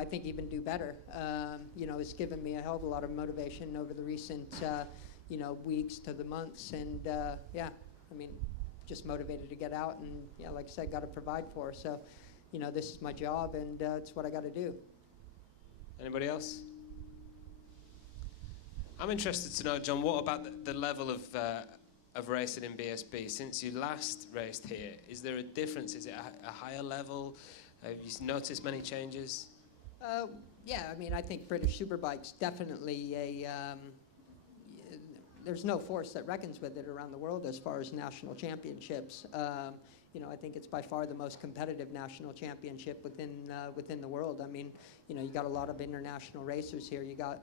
I think even do better. It's given me a hell of a lot of motivation over the recent, weeks to the months. And just motivated to get out and, like I said, got to provide for. So, this is my job and it's what I got to do. Anybody else? I'm interested to know, John, what about the level of racing in BSB? Since you last raced here, is there a difference? Is it a higher level? Have you noticed many changes? I think British Superbike's definitely there's no force that reckons with it around the world as far as national championships. I think it's by far the most competitive national championship within the world. You got a lot of international racers here. You got,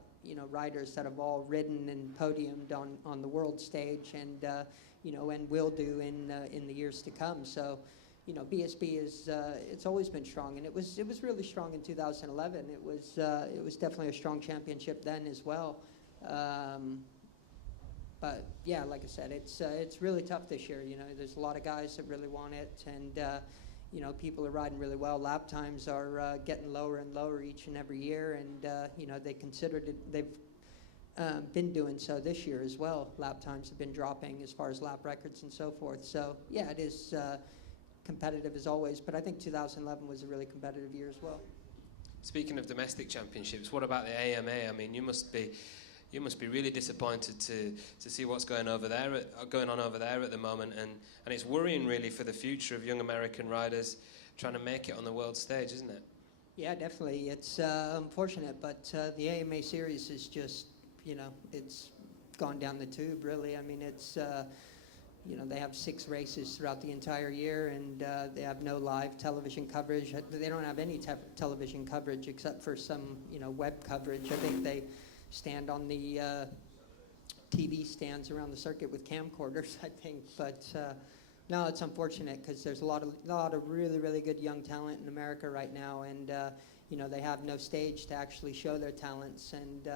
riders that have all ridden and podiumed on the world stage and, and will do in the years to come. So, BSB is, it's always been strong, and it was really strong in 2011. It was definitely a strong championship then as well. But yeah, like I said, it's really tough this year. There's a lot of guys that really want it, and people are riding really well. Lap times are getting lower and lower each and every year, and they considered it. They've been doing so this year as well. Lap times have been dropping as far as lap records and so forth. So yeah, it is competitive as always. But I think 2011 was a really competitive year as well. Speaking of domestic championships, what about the AMA? You must be really disappointed to see what's going on over there at the moment, and it's worrying really for the future of young American riders trying to make it on the world stage, isn't it? Yeah, definitely. It's unfortunate, but the AMA series is just, it's gone down the tube, really. It's, they have 6 races throughout the entire year, and they have no live television coverage. They don't have any television coverage except for some, web coverage. I think they stand on the TV stands around the circuit with camcorders, I think. But no, it's unfortunate because there's a lot of really, really good young talent in America right now, and they have no stage to actually show their talents. And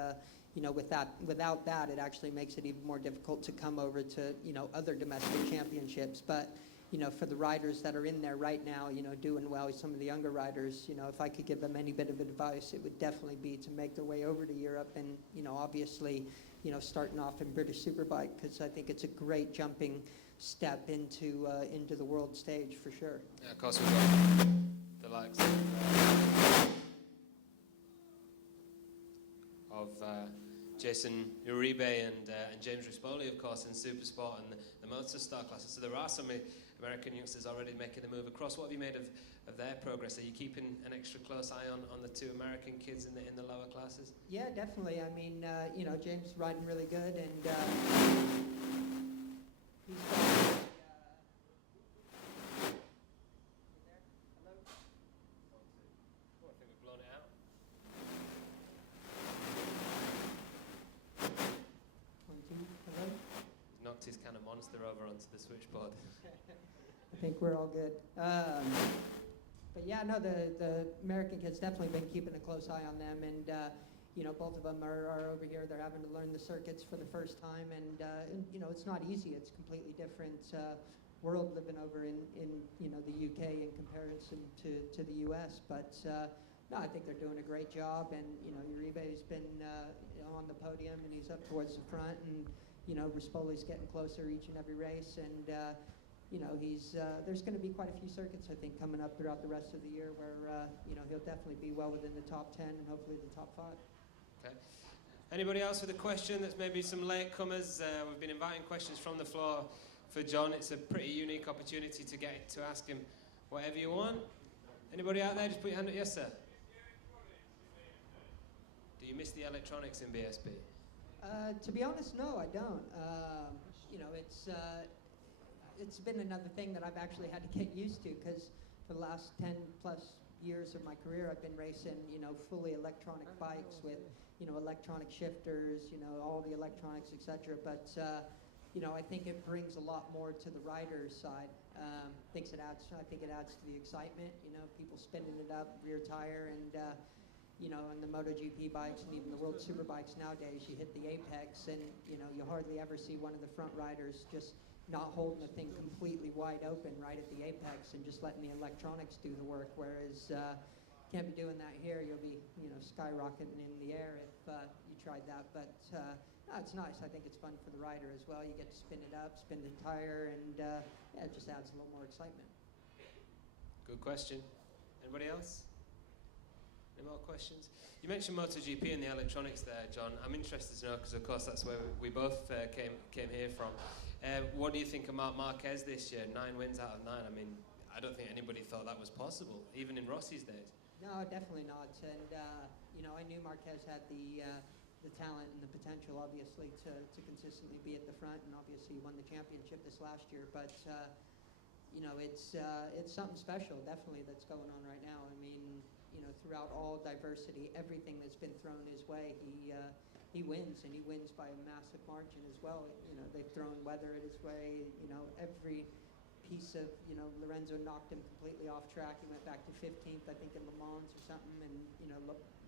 without that, it actually makes it even more difficult to come over to other domestic championships. But for the riders that are in there right now, doing well, some of the younger riders, if I could give them any bit of advice, it would definitely be to make their way over to Europe and, obviously, starting off in British Superbike, because I think it's a great jumping step into the world stage for sure. Yeah, of course we've got the likes of Jason Uribe and James Rispoli, of course, in Supersport and the Motorstar classes. So there are some American youngsters already making the move across. What have you made of their progress? Are you keeping an extra close eye on the 2 American kids in the lower classes? Yeah, definitely. James is riding really good, and he's got his kind of monster over onto the switchboard. I think we're all good. But yeah, no, the American kids definitely been keeping a close eye on them, and both of them are over here. They're having to learn the circuits for the first time, and it's not easy. It's a completely different world living over in the UK in comparison to the US. But no, I think they're doing a great job, and Uribe's been on the podium, and he's up towards the front, and Rispoli's getting closer each and every race, and there's going to be quite a few circuits, I think, coming up throughout the rest of the year where he'll definitely be well within the top 10 and hopefully the top 5. Okay. Anybody else with a question? That's maybe some latecomers. We've been inviting questions from the floor for John. It's a pretty unique opportunity to get to ask him whatever you want. Anybody out there? Just put your hand up. Yes, sir. Do you miss the electronics in BSB? To be honest, no, I don't. It's been another thing that I've actually had to get used to, because for the last 10 plus years of my career, I've been racing, fully electronic bikes with, electronic shifters, all the electronics, etc. But, I think it brings a lot more to the rider's side. I think it adds to the excitement, people spinning it up, rear tire, and, on the MotoGP bikes and even the World Superbikes nowadays, you hit the apex and, you hardly ever see one of the front riders just not holding the thing completely wide open right at the apex and just letting the electronics do the work. Whereas can't be doing that here. You'll be, skyrocketing in the air if you tried that. But no, it's nice. I think it's fun for the rider as well. You get to spin it up, spin the tire, and yeah, it just adds a little more excitement. Good question. Anybody else? Any more questions? You mentioned MotoGP and the electronics there, John. I'm interested to know, because of course that's where we both came here from. What do you think about Marquez this year? 9 wins out of 9. I mean, I don't think anybody thought that was possible, even in Rossi's days. No, definitely not. And I knew Marquez had the talent and the potential, obviously, to consistently be at the front, and obviously he won the championship this last year. But it's something special, definitely, that's going on right now. I mean, throughout all diversity, everything that's been thrown his way, he wins, and he wins by a massive margin as well. They've thrown weather at his way. Every piece of, Lorenzo knocked him completely off track. He went back to 15th, I think, in Le Mans or something, and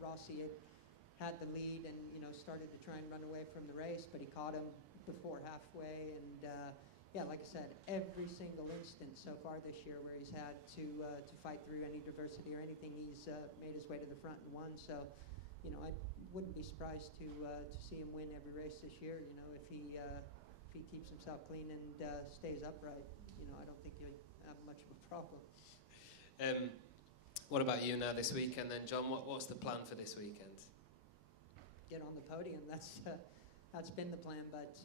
Rossi had the lead and started to try and run away from the race, but he caught him before halfway. And yeah, like I said, every single instance so far this year where he's had to fight through any diversity or anything, he's made his way to the front and won. So, I wouldn't be surprised to see him win every race this year. If he keeps himself clean and stays upright, I don't think he'll have much of a problem. What about you now this weekend then, John? What's the plan for this weekend? Get on the podium. That's been the plan, but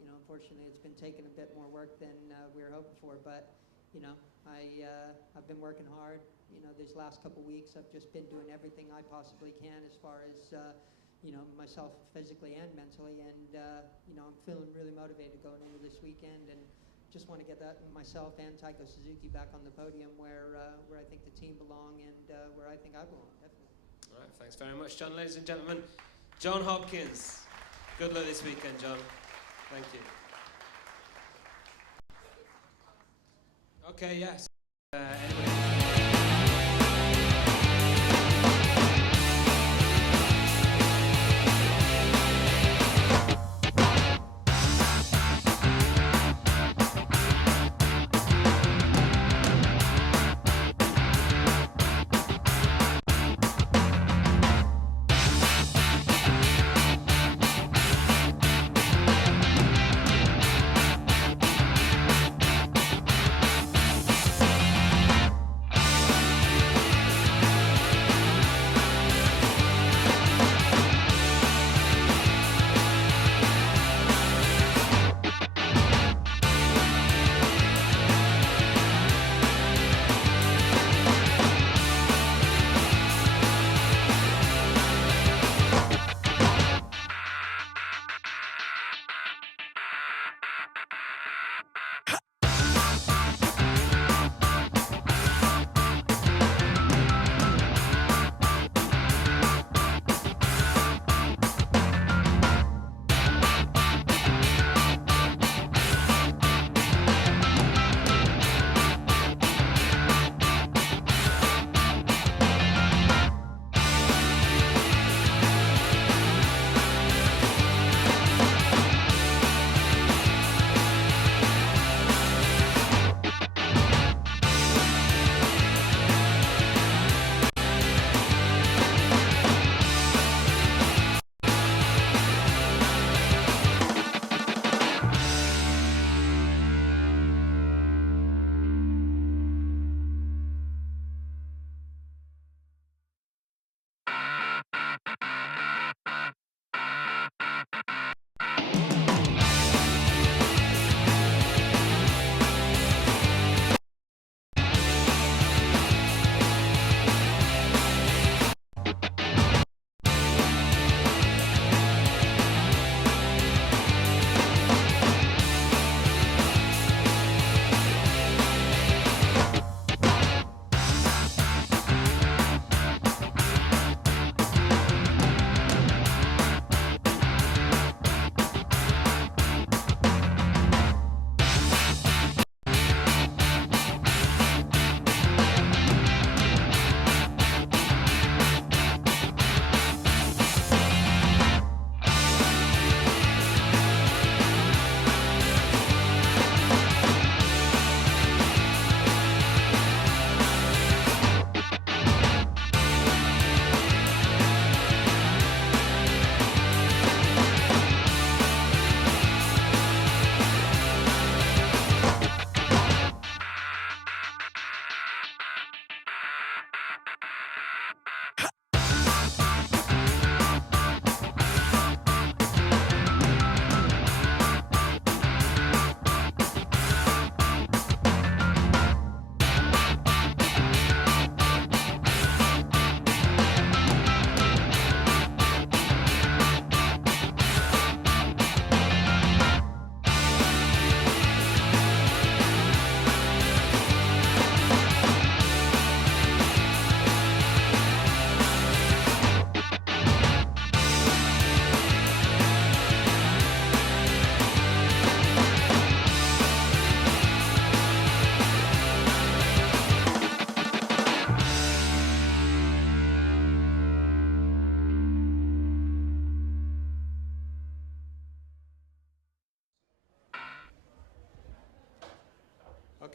unfortunately, it's been taking a bit more work than we were hoping for. But I've been working hard. These last couple weeks, I've just been doing everything I possibly can as far as myself physically and mentally, and I'm feeling really motivated going into this weekend, and just want to get that myself and Taiko Suzuki back on the podium where I think the team belong and where I think I belong, definitely. All right, thanks very much, John. Ladies and gentlemen, John Hopkins. Good luck this weekend, John. Thank you. Okay, yes. Anyway.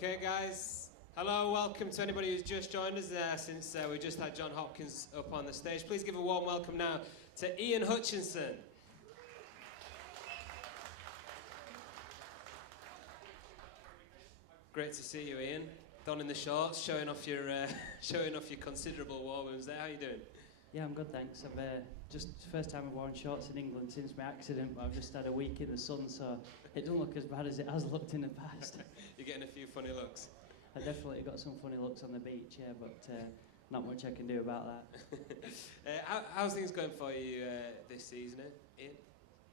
Okay, guys. Hello, welcome to anybody who's just joined us there since we just had John Hopkins up on the stage. Please give a warm welcome now to Ian Hutchinson. Great to see you, Ian. Donning the shorts, showing off your considerable war wounds there. How are you doing? Yeah, I'm good, thanks. I've just first time I've worn shorts in England since my accident, but I've just had a week in the sun, so it doesn't look as bad as it has looked in the past. You're getting a few funny looks. I definitely got some funny looks on the beach, yeah, but not much I can do about that. How's things going for you this season, Ian?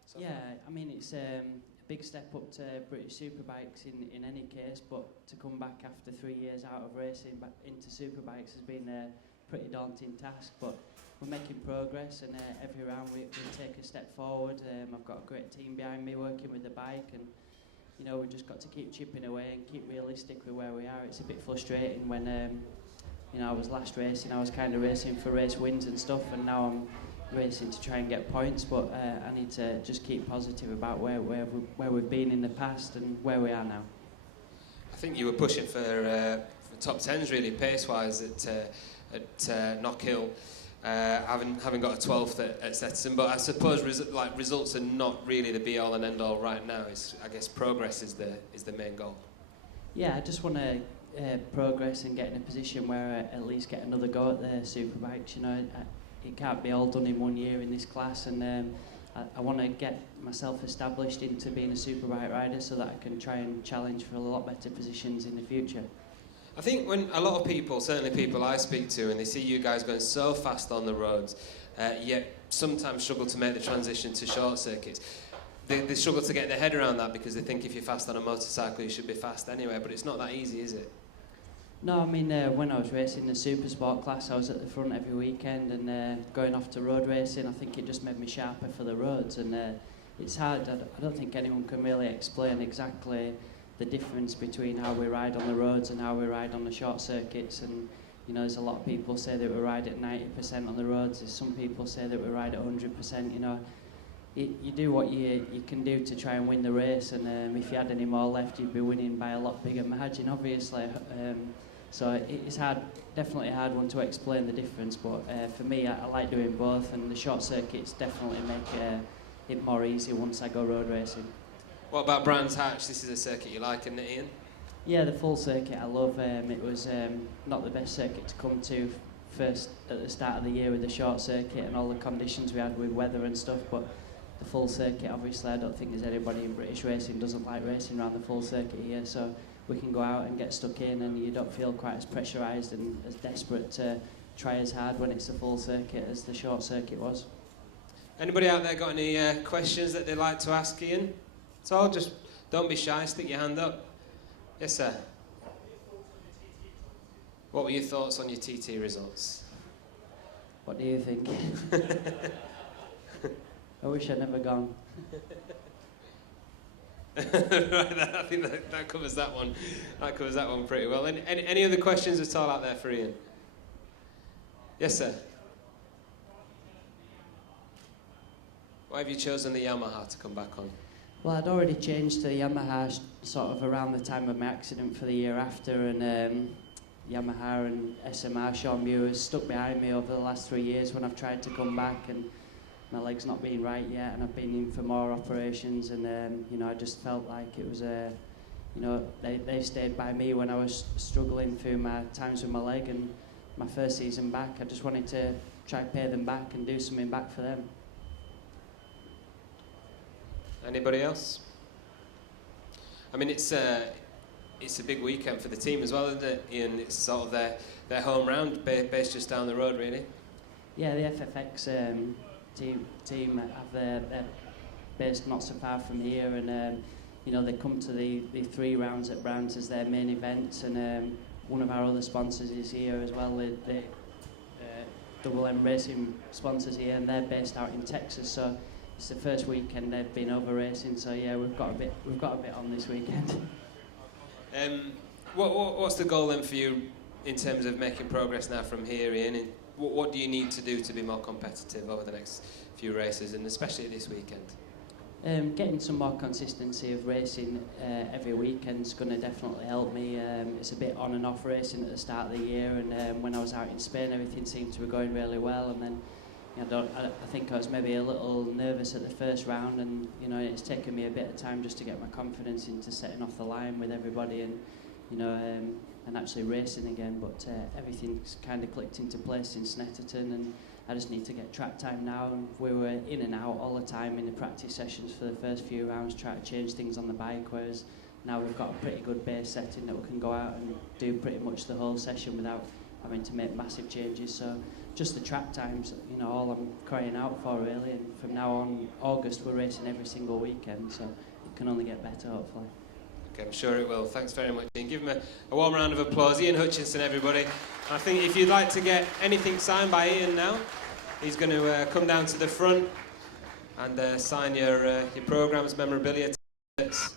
So Yeah, far? I mean, it's a big step up to British Superbikes in any case, but to come back after 3 years out of racing back into Superbikes has been a pretty daunting task, but we're making progress, and every round we take a step forward. I've got a great team behind me working with the bike, and you know, we've just got to keep chipping away and keep realistic with where we are. It's a bit frustrating when you know, I was last racing, I was kind of racing for race wins and stuff, and now I'm racing to try and get points, but I need to just keep positive about where we've been in the past and where we are now. I think you were pushing for top tens really pace-wise at Knockhill, having got a 12th at Stetson, but I suppose results are not really the be-all and end-all right now. I guess progress is the main goal. Yeah, I just want to progress and get in a position where I at least get another go at the Superbikes. You know, it can't be all done in 1 year in this class, and I want to get myself established into being a Superbike rider so that I can try and challenge for a lot better positions in the future. I think when a lot of people, certainly people I speak to, and they see you guys going so fast on the roads, yet sometimes struggle to make the transition to short circuits. They struggle to get their head around that because they think if you're fast on a motorcycle, you should be fast anyway, but it's not that easy, is it? No, I mean, when I was racing the super sport class, I was at the front every weekend, and going off to road racing, I think it just made me sharper for the roads, and it's hard. I don't think anyone can really explain exactly the difference between how we ride on the roads and how we ride on the short circuits. And you know, there's a lot of people say that we ride at 90% on the roads. There's some people say that we ride at 100%. You know, you do what you can do to try and win the race, and if you had any more left, you'd be winning by a lot bigger margin, obviously. So it's hard, definitely a hard one to explain the difference, but for me, I like doing both, and the short circuits definitely make it more easy once I go road racing. What about Brands Hatch? This is a circuit you like, isn't it, Ian? Yeah, the full circuit I love. It was not the best circuit to come to first at the start of the year with the short circuit and all the conditions we had with weather and stuff, but the full circuit, obviously, I don't think there's anybody in British racing doesn't like racing around the full circuit here, so we can go out and get stuck in, and you don't feel quite as pressurised and as desperate to try as hard when it's a full circuit as the short circuit was. Anybody out there got any questions that they'd like to ask Ian? So just don't be shy, stick your hand up. Yes, sir. What were your thoughts on your TT results? What do you think? I wish I'd never gone. Right, I think that covers that one. That covers that one pretty well. Any other questions at all out there for Ian? Yes, sir. Why have you chosen the Yamaha to come back on? Well, I'd already changed to Yamaha sort of around the time of my accident for the year after, and Yamaha and SMR Sean Muir has stuck behind me over the last 3 years when I've tried to come back, and my leg's not been right yet, and I've been in for more operations, and you know, I just felt like it was you know, they stayed by me when I was struggling through my times with my leg, and my first season back, I just wanted to try and pay them back and do something back for them. Anybody else? I mean, it's a big weekend for the team as well, isn't it, Ian? It's sort of their home round, based just down the road, really. Yeah, the FFX team have their based not so far from here, and you know, they come to the 3 rounds at Brands as their main events, and one of our other sponsors is here as well. The Double M Racing sponsors here, and they're based out in Texas, so it's the first weekend they've been over racing, so yeah, we've got a bit on this weekend. What's the goal then for you in terms of making progress now from here, Ian? And what do you need to do to be more competitive over the next few races, and especially this weekend? Getting some more consistency of racing every weekend's going to definitely help me. It's a bit on and off racing at the start of the year, and when I was out in Spain, everything seemed to be going really well. And then, I think I was maybe a little nervous at the first round, and it's taken me a bit of time just to get my confidence into setting off the line with everybody, and and actually racing again. But everything's kind of clicked into place in Snetterton, and I just need to get track time now. And we were in and out all the time in the practice sessions for the first few rounds, trying to change things on the bike, whereas now we've got a pretty good base setting that we can go out and do pretty much the whole session without having to make massive changes. So just the track times, all I'm crying out for really. And from now on, August, we're racing every single weekend, so it can only get better, hopefully. Okay, I'm sure it will. Thanks very much, Ian. Give him a warm round of applause. Ian Hutchinson, everybody. I think if you'd like to get anything signed by Ian now, he's going to come down to the front and sign your programmes, memorabilia, t-shirts.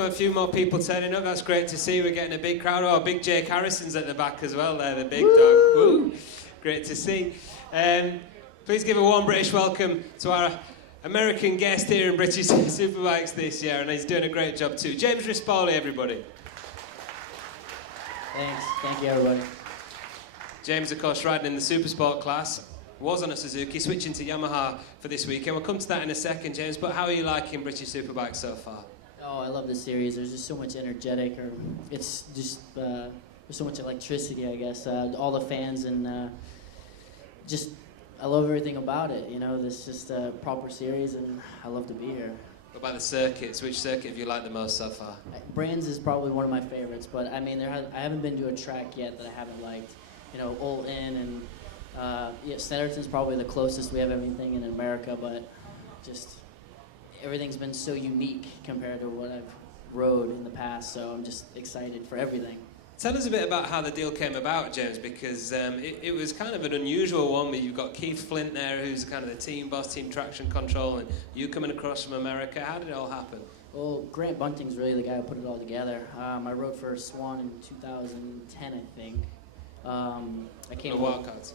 A few more people turning up. That's great to see. We're getting a big crowd. Oh, big Jake Harrison's at the back as well there, the big dog. Woo! Great to see. Please give a warm British welcome to our American guest here in British Superbikes this year, and he's doing a great job too. James Rispoli, everybody. Thanks. Thank you, everybody. James, of course, riding in the Supersport class. Was on a Suzuki, switching to Yamaha for this weekend. We'll come to that in a second, James, but how are you liking British Superbikes so far? Oh, I love this series. There's just so much energetic, or it's just there's so much electricity, I guess. All the fans and just I love everything about it. This is just a proper series, and I love to be here. What about the circuits? Which circuit have you liked the most so far? Brands is probably one of my favorites, but I mean, I haven't been to a track yet that I haven't liked. Old Inn and Snetterton's probably the closest we have anything in America, but just. Everything's been so unique compared to what I've rode in the past, so I'm just excited for everything. Tell us a bit about how the deal came about, James, because it was kind of an unusual one, where you've got Keith Flint there, who's kind of the team boss, team traction control, and you coming across from America. How did it all happen? Well, Grant Bunting's really the guy who put it all together. I rode for Swan in 2010, I think. I came the wildcards.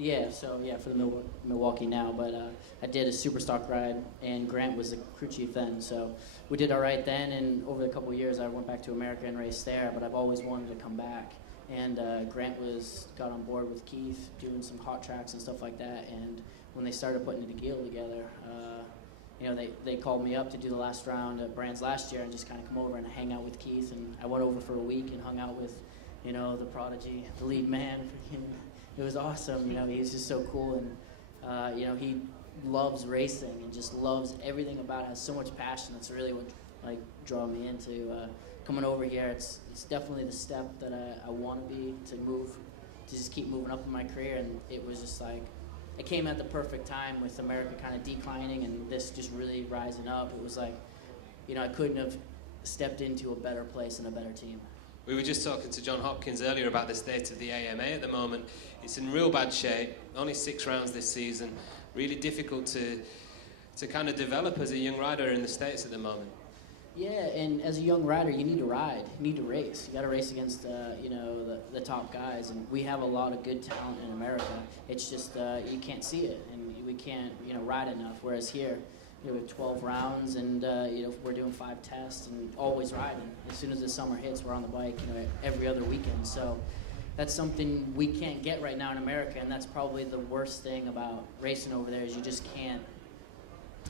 Yeah, for the Milwaukee now, but I did a super stock ride, and Grant was the crew chief then, so we did all right then, and over the couple of years I went back to America and raced there, but I've always wanted to come back, and Grant got on board with Keith, doing some hot tracks and stuff like that, and when they started putting the deal together, they called me up to do the last round at Brands last year and just kind of come over and hang out with Keith, and I went over for a week and hung out with, the prodigy, the lead man. It was awesome. He was just so cool, and he loves racing and just loves everything about it. Has so much passion. That's really what draw me into coming over here. It's definitely the step that I want to be, to just keep moving up in my career. And it was just it came at the perfect time with America kind of declining and this just really rising up. It was I couldn't have stepped into a better place and a better team. We were just talking to John Hopkins earlier about the state of the AMA at the moment. It's in real bad shape, only 6 rounds this season, really difficult to kind of develop as a young rider in the States at the moment. Yeah, and as a young rider, you need to ride. You need to race. You got to race against, the top guys. And we have a lot of good talent in America. It's just you can't see it, and we can't, ride enough. Whereas here, we have 12 rounds, and we're doing 5 tests, and always riding. As soon as the summer hits, we're on the bike, every other weekend. So that's something we can't get right now in America, and that's probably the worst thing about racing over there is you just can't.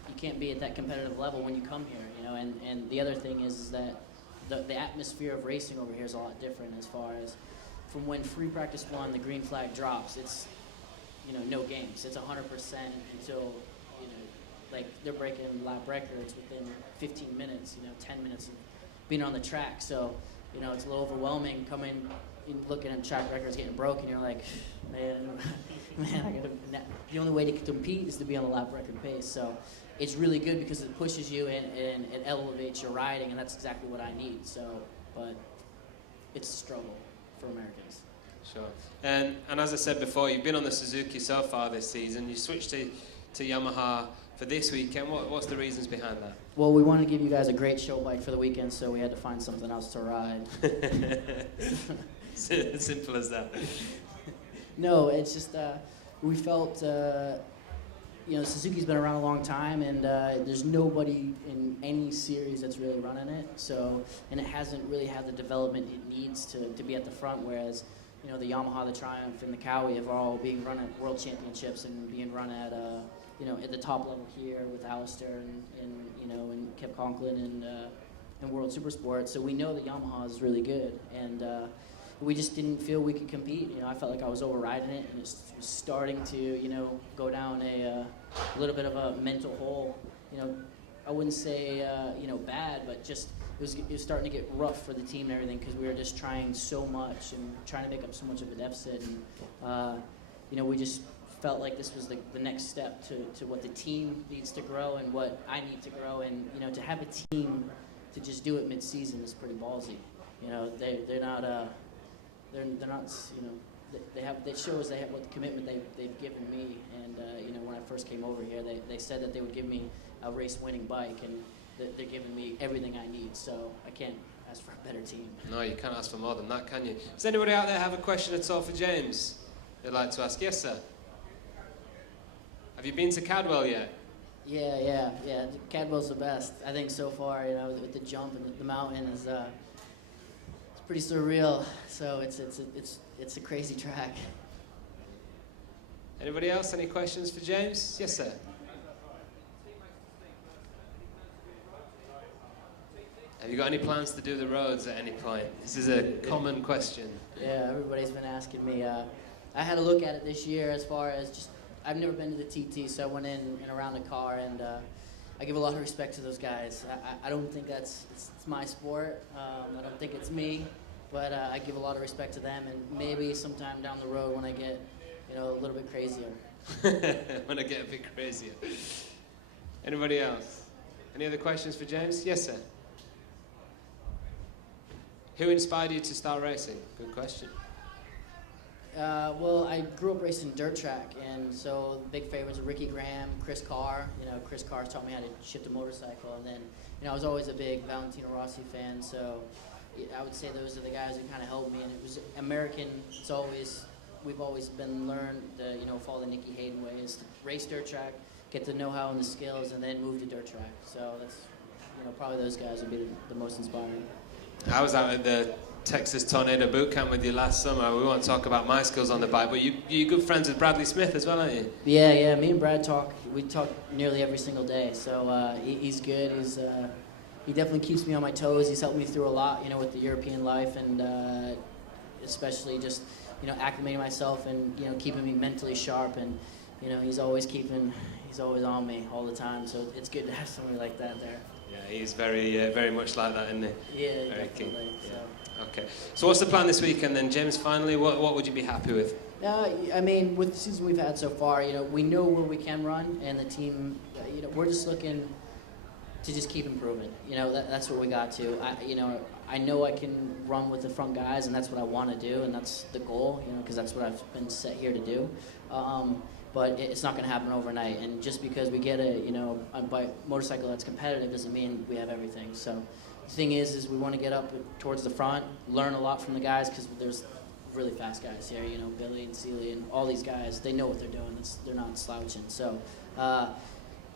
You can't be at that competitive level when you come here, and the other thing is that the atmosphere of racing over here is a lot different as far as from when free practice 1, the green flag drops, it's, no games. It's 100% until, like they're breaking lap records within 15 minutes, 10 minutes of being on the track. So, it's a little overwhelming coming, looking at track records getting broken. You're like, man, the only way to compete is to be on the lap record pace. So it's really good because it pushes you and it elevates your riding, and that's exactly what I need. So, but it's a struggle for Americans. Sure. And as I said before, you've been on the Suzuki so far this season. You switched to Yamaha for this weekend. What's the reasons behind that? Well, we wanted to give you guys a great show bike for the weekend, so we had to find something else to ride. Simple as that. No, it's just we felt, Suzuki's been around a long time, and there's nobody in any series that's really running it. So, and it hasn't really had the development it needs to be at the front. Whereas, the Yamaha, the Triumph, and the Cowie have all being run at World Championships and being run at at the top level here with Alistair and Kev Conklin and World Supersport. So we know that Yamaha is really good, and we just didn't feel we could compete. I felt like I was overriding it, and it was starting to, go down a little bit of a mental hole. I wouldn't say, bad, but just it was starting to get rough for the team and everything because we were just trying so much and trying to make up so much of a deficit. And, we just felt like this was the next step to what the team needs to grow and what I need to grow. And, to have a team to just do it mid-season is pretty ballsy. They're not, that shows they have what the commitment they've given me. And, when I first came over here, they said that they would give me a race-winning bike, and they're giving me everything I need. So I can't ask for a better team. No, you can't ask for more than that, can you? Does anybody out there have a question at all for James they'd like to ask? Yes, sir. Have you been to Cadwell yet? Yeah. Cadwell's the best. I think so far, with the jump and the mountain is it's pretty surreal. So it's a crazy track. Anybody else? Any questions for James? Yes, sir. Have you got any plans to do the roads at any point? This is a common question. Yeah, everybody's been asking me. I had a look at it this year as far as just, I've never been to the TT, so I went in and around the car, and I give a lot of respect to those guys. I don't think it's my sport. I don't think it's me, but I give a lot of respect to them, and maybe sometime down the road when I get, a little bit crazier. When I get a bit crazier. Anybody else? Any other questions for James? Yes, sir. Who inspired you to start racing? Good question. Well, I grew up racing dirt track, and so the big favorites are Ricky Graham, Chris Carr. Chris Carr taught me how to shift a motorcycle, and then, I was always a big Valentino Rossi fan, so I would say those are the guys who kind of helped me, and it was American. We've always been learned to, follow the Nicky Hayden ways, to race dirt track, get the know-how and the skills, and then move to dirt track. So that's, probably those guys would be the most inspiring. I was out at the Texas Tornado Boot Camp with you last summer. We won't talk about my skills on the bike, but you're good friends with Bradley Smith as well, aren't you? Yeah. Me and Brad we talk nearly every single day. So he's good. He definitely keeps me on my toes. He's helped me through a lot, with the European life, and especially just, acclimating myself and, keeping me mentally sharp. And, he's always on me all the time. So it's good to have somebody like that there. Yeah, he's very much like that, isn't he? Yeah, very definitely. keen. So. Yeah. Okay. So what's the plan this weekend then, James? Finally, what would you be happy with? I mean, with the season we've had so far, we know where we can run, and the team, we're just looking to just keep improving. That's what we got to. I know I can run with the front guys, and that's what I want to do, and that's the goal. Because that's what I've been set here to do. but it's not going to happen overnight. And just because we get a motorcycle that's competitive doesn't mean we have everything. So the thing is we want to get up towards the front, learn a lot from the guys, because there's really fast guys here. Billy and Seeley and all these guys, they know what they're doing. They're not slouching. So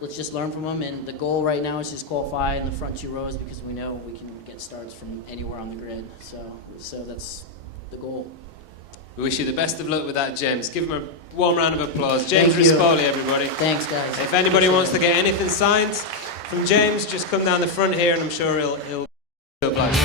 let's just learn from them. And the goal right now is just qualify in the front 2 rows, because we know we can get starts from anywhere on the grid. So that's the goal. We wish you the best of luck with that, James. Give him a warm round of applause. James Thank you. Rispoli, everybody. Thanks, guys. If anybody wants to get anything signed from James, just come down the front here, and I'm sure he'll oblige.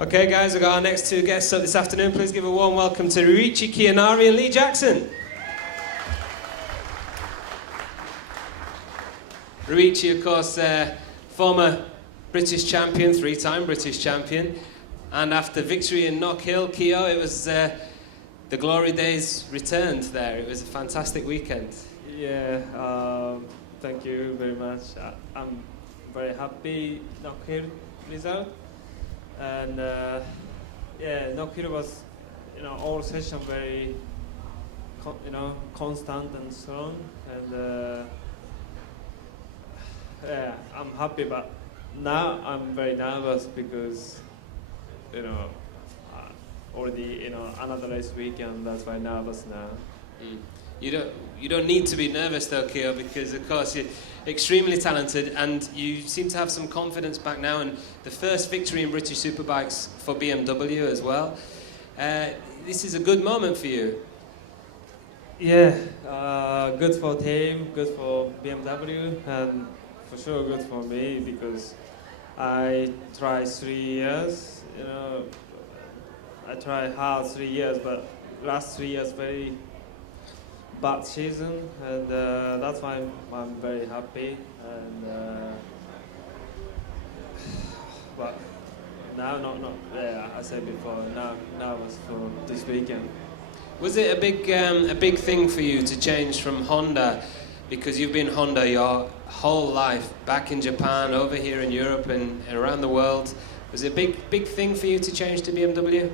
Okay, guys, we've got our next 2 guests up this afternoon. Please give a warm welcome to Ryuichi Kiyanari and Lee Jackson. Ryuichi, of course, former British champion, 3-time British champion. And after victory in Knock Hill, Kyo, it was the glory days returned there. It was a fantastic weekend. Yeah, thank you very much. I'm very happy Knock Hill result. And Knock Hill was, all session very, constant and strong. And I'm happy, but now I'm very nervous because, already, another race weekend. That's why I'm nervous now. You don't need to be nervous though, Kyo, because of course you're extremely talented and you seem to have some confidence back now, and the first victory in British Superbikes for BMW as well. This is a good moment for you. Yeah, good for team, good for BMW, and for sure good for me because I tried 3 years. I tried hard 3 years, but last 3 years very bad season, and that's why I'm very happy. And but now, I said before, now was for this weekend. Was it a big thing for you to change from Honda, because you've been Honda your whole life, back in Japan, over here in Europe, and around the world? Was it a big thing for you to change to BMW?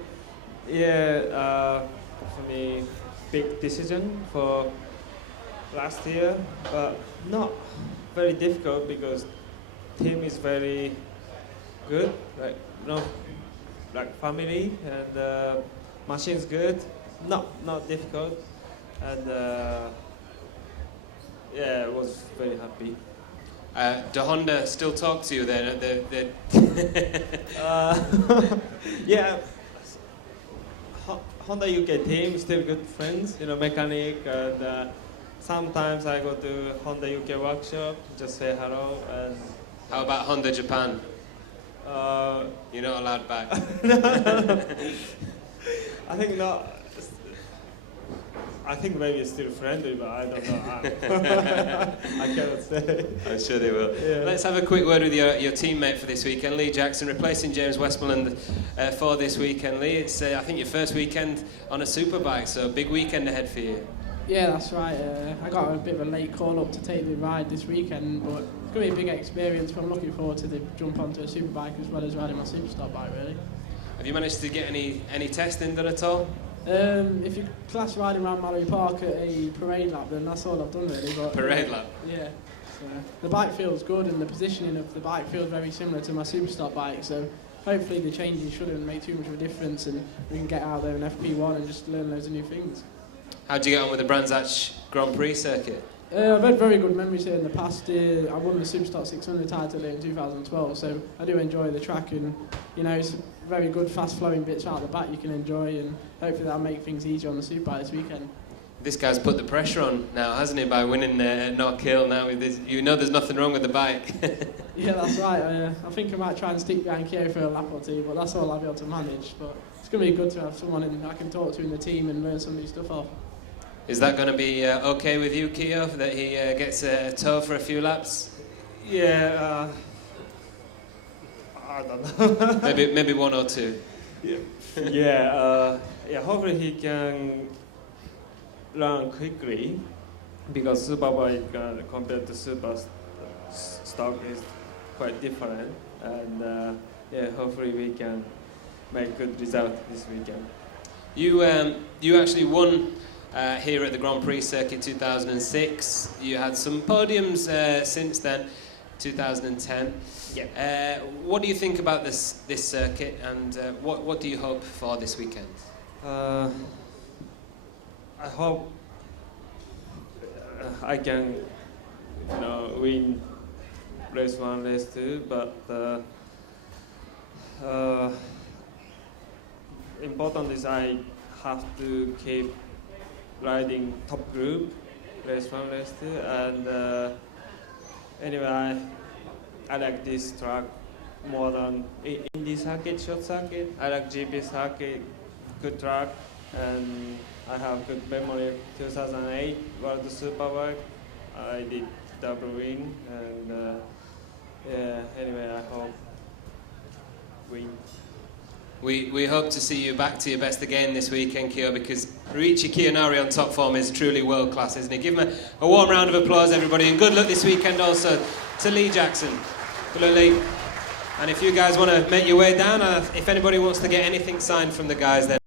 Yeah, for me, big decision for last year, but not very difficult because team is very good, like family, and machine's good, not difficult, and I was very happy. Do Honda still talk to you then? Honda UK team, still good friends, mechanic, and sometimes I go to Honda UK workshop, just say hello, and How about Honda Japan? uh, You're not allowed back. I think not. I think maybe it's still friendly, but I don't know. I cannot say. I'm sure they will. Yeah. Let's have a quick word with your teammate for this weekend, Lee Jackson, replacing James Westmoreland for this weekend. Lee, it's I think your first weekend on a superbike, so big weekend ahead for you. Yeah, that's right. I got a bit of a late call up to take the ride this weekend, but it's going to be a big experience. But I'm looking forward to the jump onto a superbike as well as riding my superstock bike, really. Have you managed to get any testing done at all? If you class riding around Mallory Park at a parade lap, then that's all I've done really. But, Parade lap? Yeah. So the bike feels good, and the positioning of the bike feels very similar to my superstock bike. So hopefully the changes shouldn't make too much of a difference, and we can get out there in FP1 and just learn loads of new things. How'd you get on with the Brands Hatch Grand Prix circuit? I've had very good memories here in the past. I won the Superstock 600 title here in 2012, so I do enjoy the track, and it's very good, fast-flowing bits out the back you can enjoy, and hopefully that'll make things easier on the Superbike this weekend. This guy's put the pressure on now, hasn't he, by winning at Knockhill now? With this, there's nothing wrong with the bike. Yeah, that's right. I think I might try and stick behind Kyo for a lap or two, but that's all I'll be able to manage. But it's going to be good to have someone I can talk to in the team and learn some new stuff off. Is that going to be okay with you, Keo, that he gets a tow for a few laps? Yeah, I don't know. maybe one or two. Yeah, hopefully he can run quickly, because Superbike compared to Super stock is quite different, and hopefully we can make good result this weekend. You actually won here at the Grand Prix circuit 2006. You had some podiums since then, 2010. Yeah. What do you think about this circuit, and what do you hope for this weekend? I hope I can, win race 1, race 2, but important is I have to keep riding top group, race 1, race 2, and anyway, I like this track more than Indy circuit, short circuit. I like GP circuit, good track, and I have good memory of 2008 World Superbike. I did double win, and anyway, I hope win. We hope to see you back to your best again this weekend, Kyo, because Riichi Kiyonari on top form is truly world class, isn't he? Give him a warm round of applause, everybody, and good luck this weekend also to Lee Jackson. Good luck, Lee. And if you guys want to make your way down, if anybody wants to get anything signed from the guys, then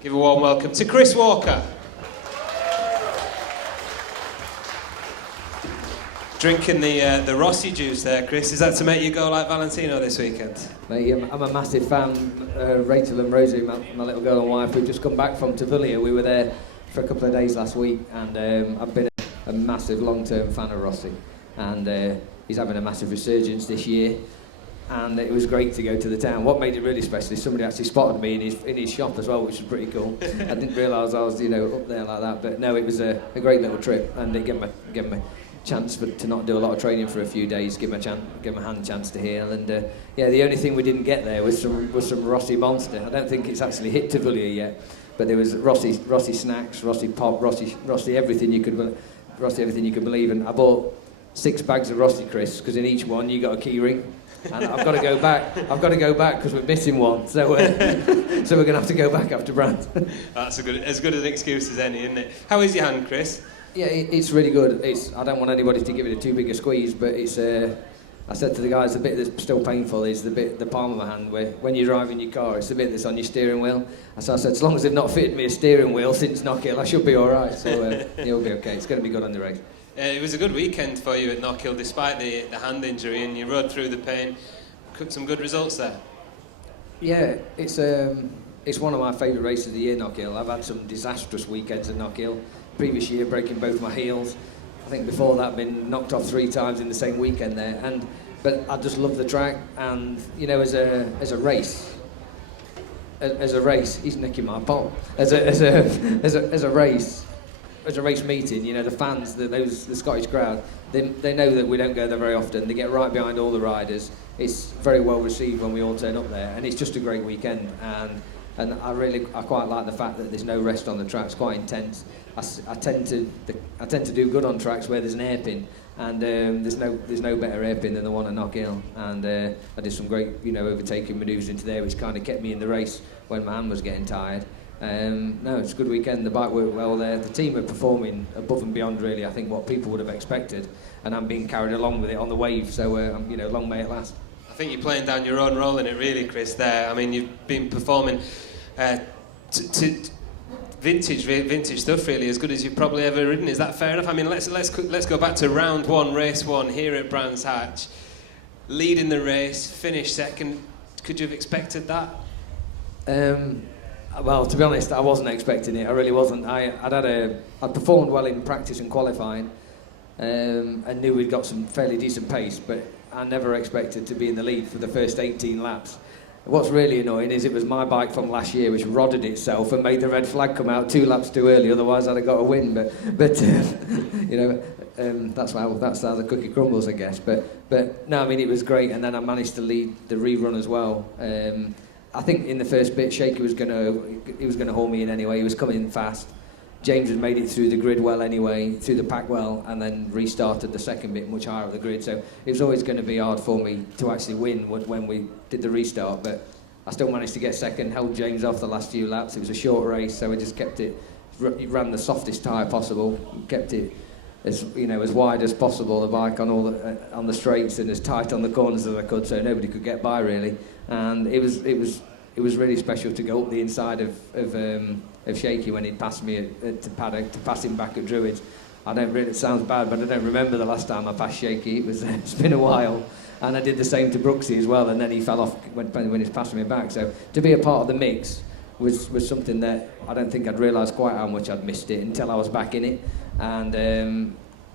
Give a warm welcome to Chris Walker. Drinking the Rossi juice there, Chris. Is that to make you go like Valentino this weekend? Mate, I'm a massive fan. Rachel and Rosie, my little girl and wife, we've just come back from Tavullia. We were there for a couple of days last week, and I've been a massive long-term fan of Rossi. And he's having a massive resurgence this year, and it was great to go to the town. What made it really special is somebody actually spotted me in his shop as well, which was pretty cool. I didn't realise I was up there like that, but no, it was a great little trip, and it gave me chance to not do a lot of training for a few days, give my hand a chance to heal, and the only thing we didn't get there was some Rossi Monster. I don't think it's actually hit Tavullia yet, but there was Rossi snacks, Rossi pop, Rossi everything you could believe, and I bought 6 bags of Rossi crisps because in each one you got a key ring, and I've got to go back because we're missing one, so so we're going to have to go back after Brands. That's as good an excuse as any, isn't it? How is your hand, Chris? Yeah, it's really good. I don't want anybody to give it a too big a squeeze, but it's. I said to the guys, the bit that's still painful is the palm of my hand, where when you're driving your car, it's the bit that's on your steering wheel. So I said, as long as they've not fitted me a steering wheel since Knockhill, I should be all right. So it'll be okay. It's going to be good on the race. It was a good weekend for you at Knockhill, despite the hand injury, and you rode through the pain. Some good results there. Yeah, it's one of my favourite races of the year, Knockhill. I've had some disastrous weekends at Knockhill. Previous year, breaking both my heels. I think before that, been knocked off 3 times in the same weekend there. But I just love the track, and as a race, he's nicking my ball. As a race meeting, the fans, the Scottish crowd, they know that we don't go there very often. They get right behind all the riders. It's very well received when we all turn up there, and it's just a great weekend. And I quite like the fact that there's no rest on the track. It's quite intense. I tend to do good on tracks where there's an hairpin, and there's no better hairpin than the one at Knockhill. And I did some great overtaking manoeuvres into there, which kind of kept me in the race when my hand was getting tired. No, it's a good weekend. The bike worked well there. The team are performing above and beyond really, I think, what people would have expected, and I'm being carried along with it on the wave. So long may it last. I think you're playing down your own role in it, really, Chris. There, I mean, you've been performing to vintage stuff, really, as good as you've probably ever ridden. Is that fair enough? I mean, let's go back to round 1, race 1 here at Brands Hatch. Leading the race, finished second. Could you have expected that? Well, to be honest, I wasn't expecting it. I really wasn't. I'd performed well in practice and qualifying, and knew we'd got some fairly decent pace, but I never expected to be in the lead for the first 18 laps. What's really annoying is it was my bike from last year which rodded itself and made the red flag come out 2 laps too early. Otherwise, I'd have got a win. But that's how the cookie crumbles, I guess. But no, I mean, it was great, and then I managed to lead the rerun as well. I think in the first bit, Shaky was going to haul me in anyway. He was coming fast. James had made it through the grid well anyway, through the pack well, and then restarted the second bit much higher up the grid. So it was always going to be hard for me to actually win when we did the restart. But I still managed to get second, held James off the last few laps. It was a short race, so we just kept it, ran the softest tyre possible, kept it as wide as possible, the bike on the straights, and as tight on the corners as I could, so nobody could get by really. And it was really special to go up the inside of Shaky when he'd passed me to Paddock, to pass him back at Druids. It sounds bad, but I don't remember the last time I passed Shaky. It's been a while. And I did the same to Brooksy as well, and then he fell off when he's passing me back. So to be a part of the mix was something that I don't think I'd realised quite how much I'd missed it until I was back in it. And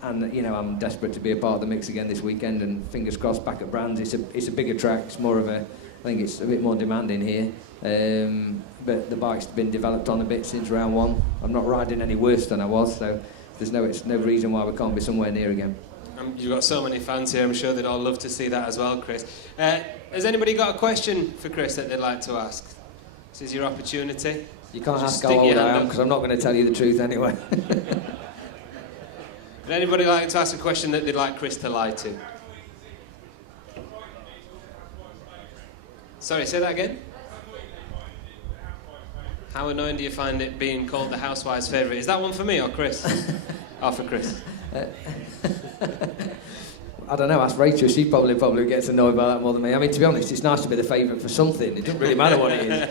I'm desperate to be a part of the mix again this weekend, and fingers crossed back at Brands. It's a bigger track. It's more of I think it's a bit more demanding here. But the bike's been developed on a bit since round 1. I'm not riding any worse than I was, so there's no reason why we can't be somewhere near again. You've got so many fans here, I'm sure they'd all love to see that as well, Chris. Has anybody got a question for Chris that they'd like to ask? This is your opportunity. You can't Just ask how stick your old I hand am, up. because I'm not going to tell you the truth anyway. Would anybody like to ask a question that they'd like Chris to lie to? Sorry, say that again? How annoying do you find it being called the housewife's favourite? Is that one for me or Chris? Oh, for Chris. I don't know, ask Rachel. She probably gets annoyed by that more than me. I mean, to be honest, it's nice to be the favourite for something. It doesn't really matter what it is.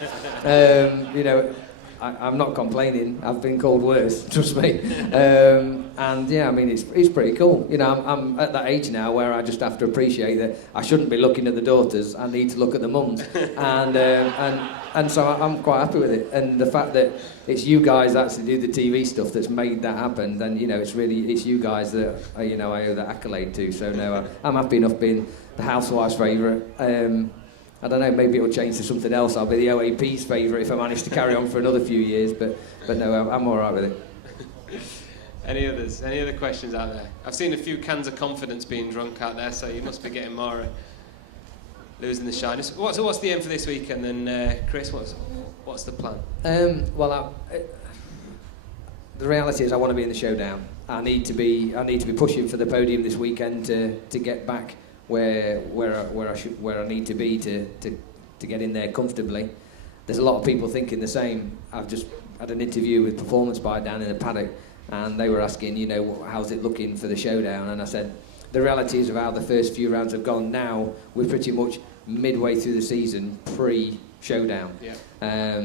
I'm not complaining. I've been called worse, trust me. And yeah, I mean, it's pretty cool. You know, I'm at that age now where I just have to appreciate that I shouldn't be looking at the daughters. I need to look at the mums, and so I'm quite happy with it. And the fact that it's you guys that actually do the TV stuff that's made that happen, then you know it's you guys that I owe that accolade to. So no, I'm happy enough being the housewife's favourite. I don't know, maybe it'll change to something else. I'll be the OAP's favourite if I manage to carry on for another few years, but no, I'm all right with it. Any others? Any other questions out there? I've seen a few cans of confidence being drunk out there, so you must be getting more losing the shyness. What's the aim for this weekend? Then, Chris, what's the plan? Well, the reality is I want to be in the showdown. I need to be pushing for the podium this weekend to get back where I need to be to get in there comfortably. There's a lot of people thinking the same. I've just had an interview with Performance Bike down in the paddock, and they were asking, you know, how's it looking for the showdown? And I said, the reality is of how the first few rounds have gone now, we're pretty much midway through the season pre-showdown. Yeah.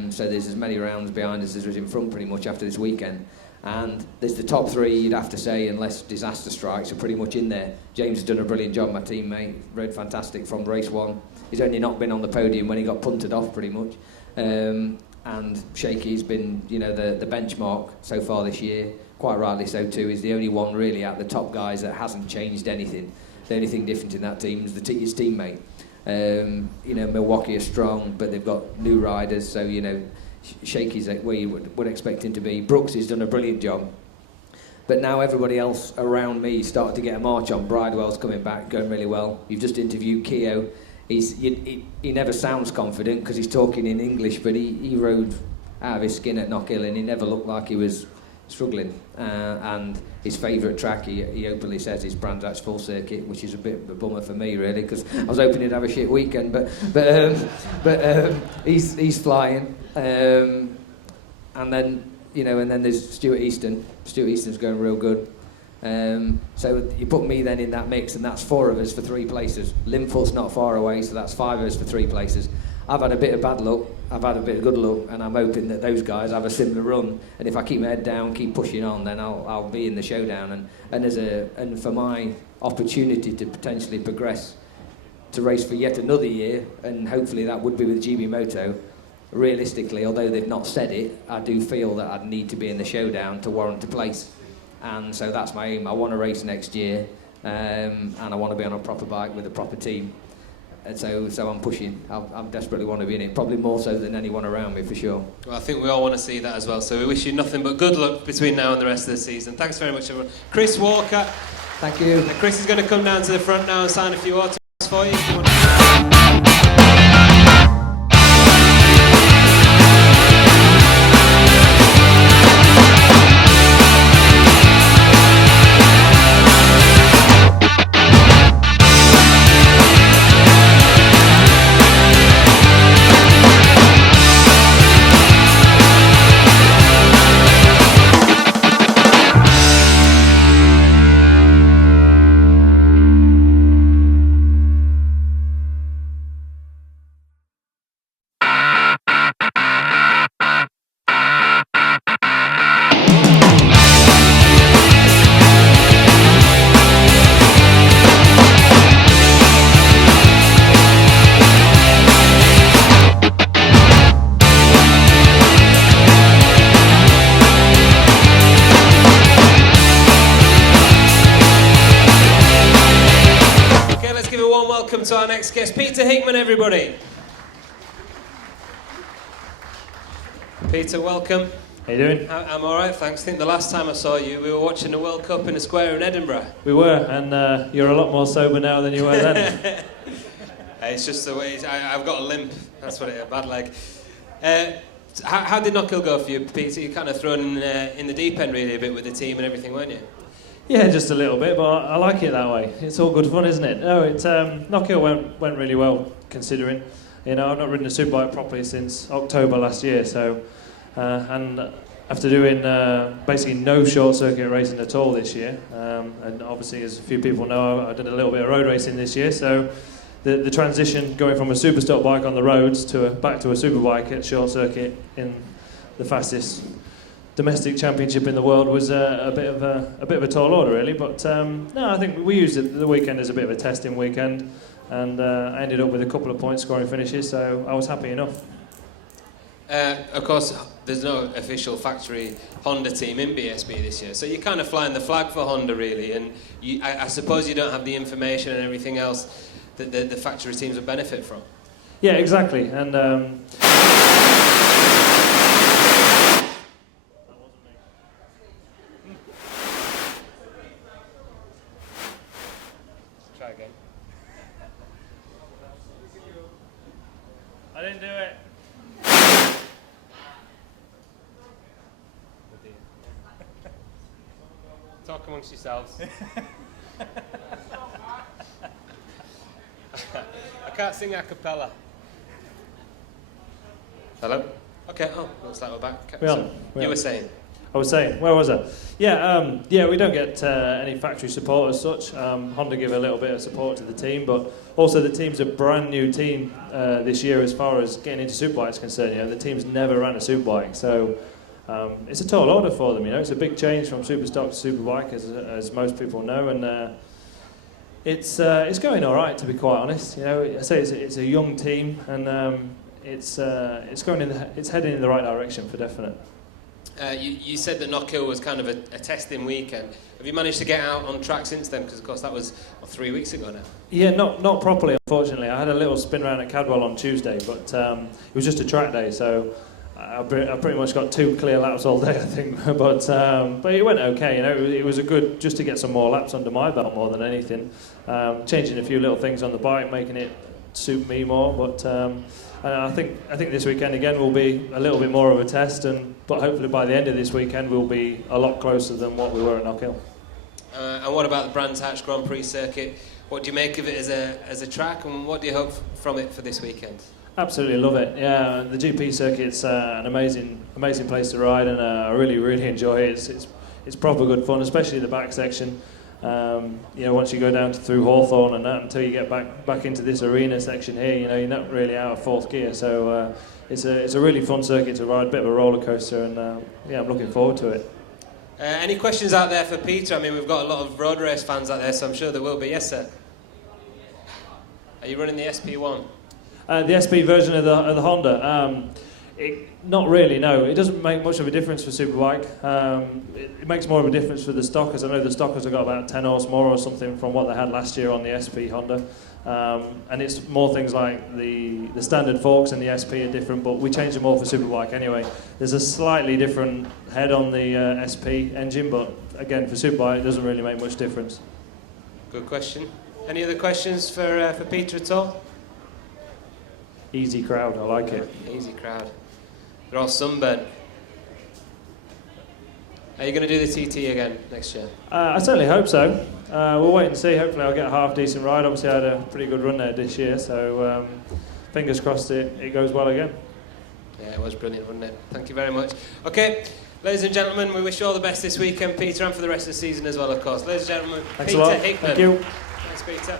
So there's as many rounds behind us as there is in front pretty much after this weekend. And there's the top three, you'd have to say, unless disaster strikes, are pretty much in there. James has done a brilliant job, my teammate, rode fantastic from race one. He's only not been on the podium when he got punted off pretty much. And Shaky's been, you know, the benchmark so far this year, quite rightly so too. He's the only one really out of the top guys that hasn't changed anything. The only thing different in that team is his teammate. You know, Milwaukee are strong, but they've got new riders, so, you know, Shaky's where you would expect him to be. Brooks has done a brilliant job. But now everybody else around me started to get a march on. Bridewell's coming back, going really well. You've just interviewed Keogh. He never sounds confident because he's talking in English, but he rode out of his skin at Knockhill and he never looked like he was struggling. And his favourite track, he openly says, is Brands Hatch Full Circuit, which is a bit of a bummer for me, really, because I was hoping he'd have a shit weekend. But he's flying. And then, you know, and then there's Stuart Easton. Stuart Easton's going real good. So you put me then in that mix, and that's 4 of us for 3 places. Linfoot's not far away, so that's 5 of us for 3 places. I've had a bit of bad luck, I've had a bit of good luck, and I'm hoping that those guys have a similar run. And if I keep my head down, keep pushing on, then I'll be in the showdown. And for my opportunity to potentially progress to race for yet another year, and hopefully that would be with GB Moto. Realistically, although they've not said it, I do feel that I'd need to be in the showdown to warrant a place. And so that's my aim. I want to race next year, and I want to be on a proper bike with a proper team. And so I'm pushing. I desperately want to be in it, probably more so than anyone around me, for sure. Well, I think we all want to see that as well, so we wish you nothing but good luck between now and the rest of the season. Thanks very much, everyone. Chris Walker. Thank you. And Chris is going to come down to the front now and sign a few autographs for you. Welcome to our next guest, Peter Hickman, everybody. Peter, welcome. How you doing? I'm all right, thanks. I think the last time I saw you, we were watching the World Cup in a square in Edinburgh. We were, and you're a lot more sober now than you were then. It's just the way I've got a limp. That's what it is, a bad leg. How did Knockhill go for you, Peter? You kind of thrown in the deep end really a bit with the team and everything, weren't you? Yeah, just a little bit, but I like it that way. It's all good fun, isn't it? No, Knockhill went really well, considering. You know, I've not ridden a superbike properly since October last year, so and after doing basically no short circuit racing at all this year, and obviously, as a few people know, I've done a little bit of road racing this year, so the transition going from a super stock bike on the roads to back to a superbike at short circuit in the fastest domestic championship in the world was a bit of a tall order, really. But no, I think we used the weekend as a bit of a testing weekend, and I ended up with a couple of point scoring finishes, so I was happy enough. Of course, there's no official factory Honda team in BSB this year, so you're kind of flying the flag for Honda, really, and I suppose you don't have the information and everything else that the factory teams would benefit from. Yeah, exactly, and Try again. I didn't do it. Talk amongst yourselves. I can't sing a cappella. Hello? Okay, looks like we're back. We're on. So, you were saying? I was saying, where was I? Yeah, we don't get any factory support as such. Honda give a little bit of support to the team, but also the team's a brand new team this year as far as getting into superbike is concerned. You know, the team's never ran a superbike, so it's a tall order for them. You know, it's a big change from superstock to superbike, as most people know, and it's going all right, to be quite honest. You know, I say it's a young team, and it's heading in the right direction for definite. You said that Knockhill was kind of a testing weekend. Have you managed to get out on track since then? Because, of course, that was 3 weeks ago now. Yeah, not properly, unfortunately. I had a little spin around at Cadwell on Tuesday, but it was just a track day, so I pretty much got 2 clear laps all day, I think. But it went okay. You know, it was a good just to get some more laps under my belt more than anything. Changing a few little things on the bike, making it suit me more, but. I think this weekend again will be a little bit more of a test, but hopefully by the end of this weekend we'll be a lot closer than what we were at Knockhill. And what about the Brands Hatch Grand Prix circuit? What do you make of it as a track, and what do you hope from it for this weekend? Absolutely love it. Yeah, the GP circuit's an amazing place to ride, and I really enjoy it. It's proper good fun, especially the back section. You know, once you go down through Hawthorne and that, until you get back into this arena section here, you know, you're not really out of fourth gear. So it's a really fun circuit to ride, a bit of a roller coaster, and yeah, I'm looking forward to it. Any questions out there for Peter? I mean, we've got a lot of road race fans out there, so I'm sure there will be. Yes, sir. Are you running the SP1? The SP version of the Honda. Not really, no. It doesn't make much of a difference for Superbike. It makes more of a difference for the stockers. I know the stockers have got about 10 horse more or something from what they had last year on the SP Honda. And it's more things like the standard forks and the SP are different, but we changed them all for Superbike anyway. There's a slightly different head on the SP engine, but again, for Superbike, it doesn't really make much difference. Good question. Any other questions for Peter at all? Easy crowd, I like it. Easy crowd. They're all sunburned. Are you going to do the TT again next year? I certainly hope so. We'll wait and see. Hopefully I'll get a half-decent ride. Obviously I had a pretty good run there this year, so fingers crossed it goes well again. Yeah, it was brilliant, wasn't it? Thank you very much. Okay, ladies and gentlemen, we wish you all the best this weekend, Peter, and for the rest of the season as well, of course. Ladies and gentlemen, Thanks Peter a lot. Hickman. Thank you. Thanks, Peter.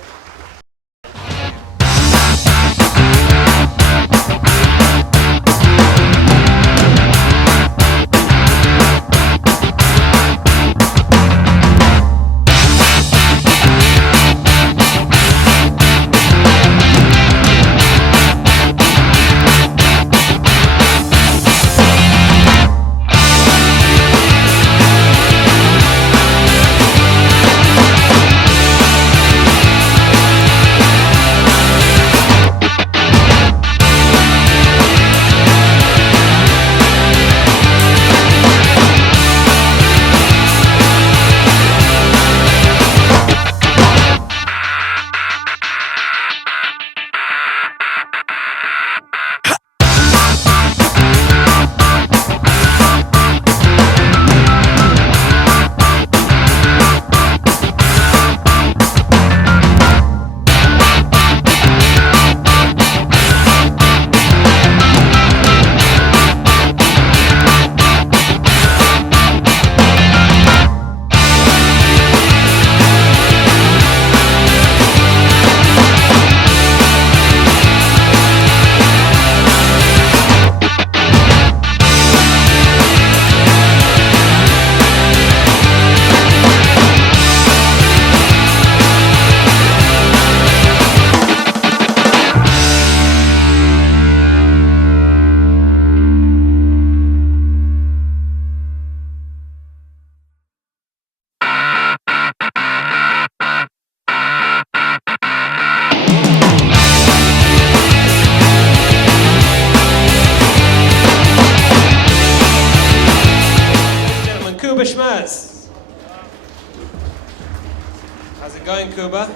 going, Kuba?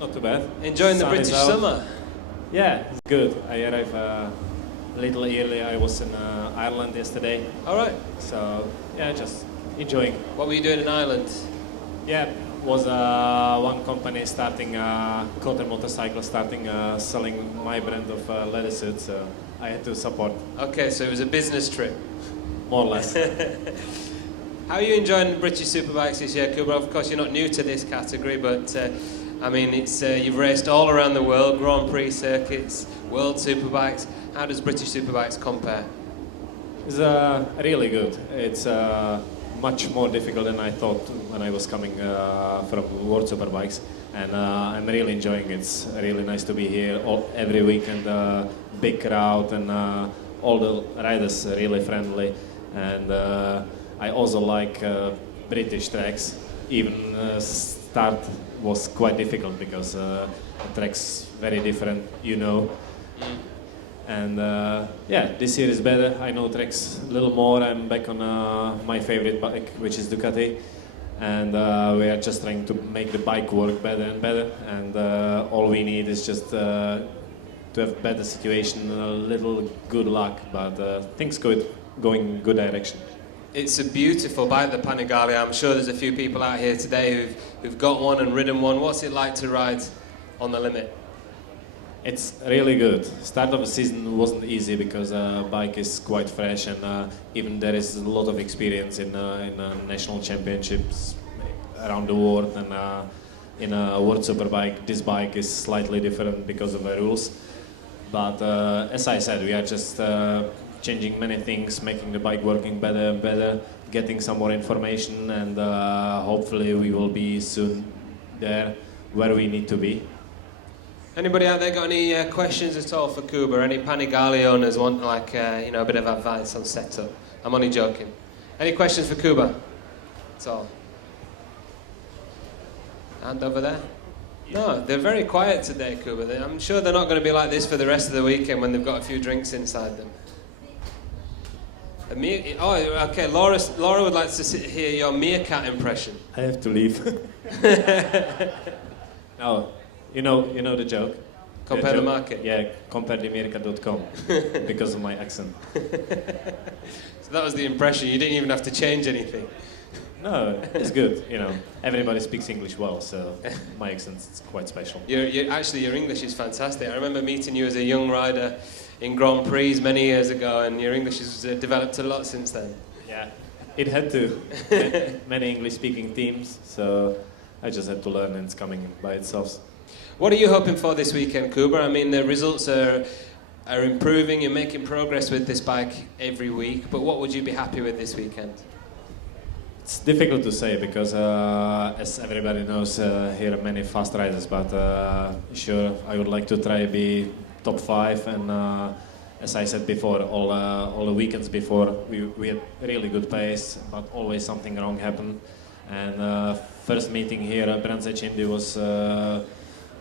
Not too bad. Enjoying the Sun is British out. summer? Yeah, it's good. I arrived a little early. I was in Ireland yesterday, All right. so yeah, just enjoying. What were you doing in Ireland? Yeah, was one company starting Cotter Motorcycle, starting selling my brand of leather suits. So I had to support Okay, so it was a business trip. more or less. How are you enjoying British Superbikes this year, Kuba? Of course, you're not new to this category, but I mean, it's you've raced all around the world, Grand Prix circuits, World Superbikes. How does British Superbikes compare? It's really good. It's much more difficult than I thought when I was coming from World Superbikes, and I'm really enjoying it. It's really nice to be here every weekend. Big crowd, and all the riders are really friendly, and I also like British tracks. Even start was quite difficult because the tracks very different, you know. And yeah, this year is better. I know tracks a little more. I'm back on my favorite bike, which is Ducati, and we are just trying to make the bike work better and better. And all we need is just to have better situation, a little good luck, but things going good direction. It's a beautiful bike, the Panigale. I'm sure there's a few people out here today who've got one and ridden one. What's it like to ride on the limit? It's really good. Start of the season wasn't easy because bike is quite fresh, and even there is a lot of experience in national championships around the world, and in a World Superbike this bike is slightly different because of the rules. But as I said, we are just changing many things, making the bike working better and better, getting some more information, and hopefully we will be soon there where we need to be. Anybody out there got any questions at all for Kuba? Any Panigale owners want like a bit of advice on setup? I'm only joking. Any questions for Kuba? That's all. Hand over there. No, they're very quiet today, Kuba. I'm sure they're not going to be like this for the rest of the weekend when they've got a few drinks inside them. Oh, okay. Laura would like to hear your meerkat impression. I have to leave. No, you know the joke. Compare the market. Yeah, comparethemeerkat.com because of my accent. So that was the impression. You didn't even have to change anything. No, it's good. Everybody speaks English well, so my accent's quite special. Actually, your English is fantastic. I remember meeting you as a young rider in Grand Prix many years ago, and your English has developed a lot since then. Yeah, it had to. Many English-speaking teams, so I just had to learn, and it's coming by itself. What are you hoping for this weekend, Kuba? I mean, the results are improving. You're making progress with this bike every week, but what would you be happy with this weekend? It's difficult to say because, as everybody knows, here are many fast riders. But sure, I would like to try be top 5. And as I said before, all the weekends before, we had really good pace, but always something wrong happened. And first meeting here at Brands Indy was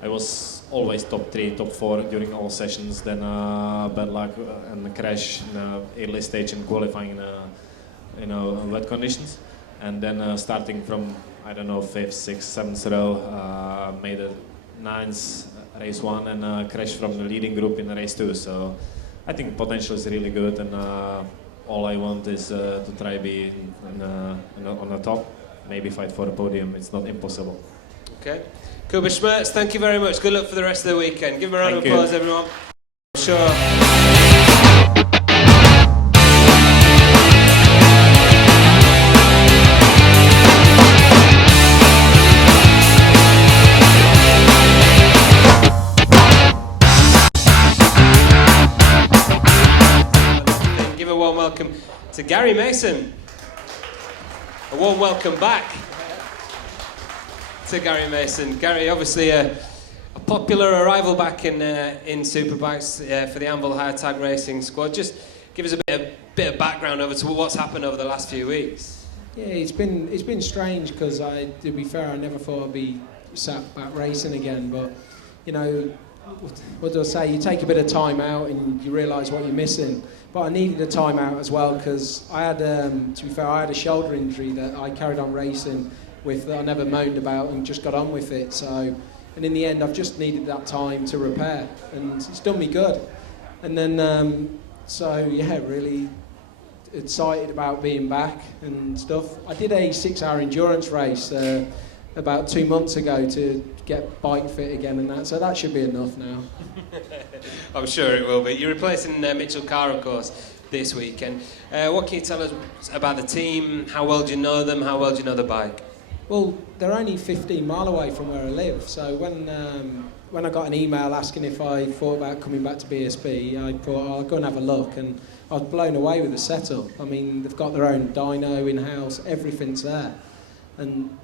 I was always top 3, top 4 during all sessions. Then bad luck and a crash in the early stage in qualifying in wet conditions. And then starting from, I don't know, 5th, 6th, 7th row, made a 9th race 1 and crashed from the leading group in race 2. So I think potential is really good, and all I want is to try be on the top, maybe fight for a podium. It's not impossible. Okay. Kuba Schmerz, thank you very much. Good luck for the rest of the weekend. Give him a round of Thank you. applause, everyone. Sure. Give a warm welcome to Gary Mason. A warm welcome back to Gary Mason. Gary, obviously a popular arrival back in Superbikes for the Anvil High Tag Racing squad. Just give us a bit of background over to what's happened over the last few weeks. Yeah, it's been strange because to be fair, I never thought I'd be sat back racing again. But what do I say? You take a bit of time out and you realise what you're missing. But I needed a time out as well because I had, to be fair, I had a shoulder injury that I carried on racing with that I never moaned about and just got on with it. So, and in the end, I've just needed that time to repair, and it's done me good. And then, so yeah, really excited about being back and stuff. I did a 6-hour endurance race about 2 months ago to get bike fit again and that, so that should be enough now. I'm sure it will be. You're replacing Mitchell Carr, of course, this weekend. What can you tell us about the team? How well do you know them? How well do you know the bike? Well, they're only 15 mile away from where I live, so when I got an email asking if I thought about coming back to BSB, I thought I'll go and have a look, and I was blown away with the setup. I mean, they've got their own dyno in-house, everything's there. And,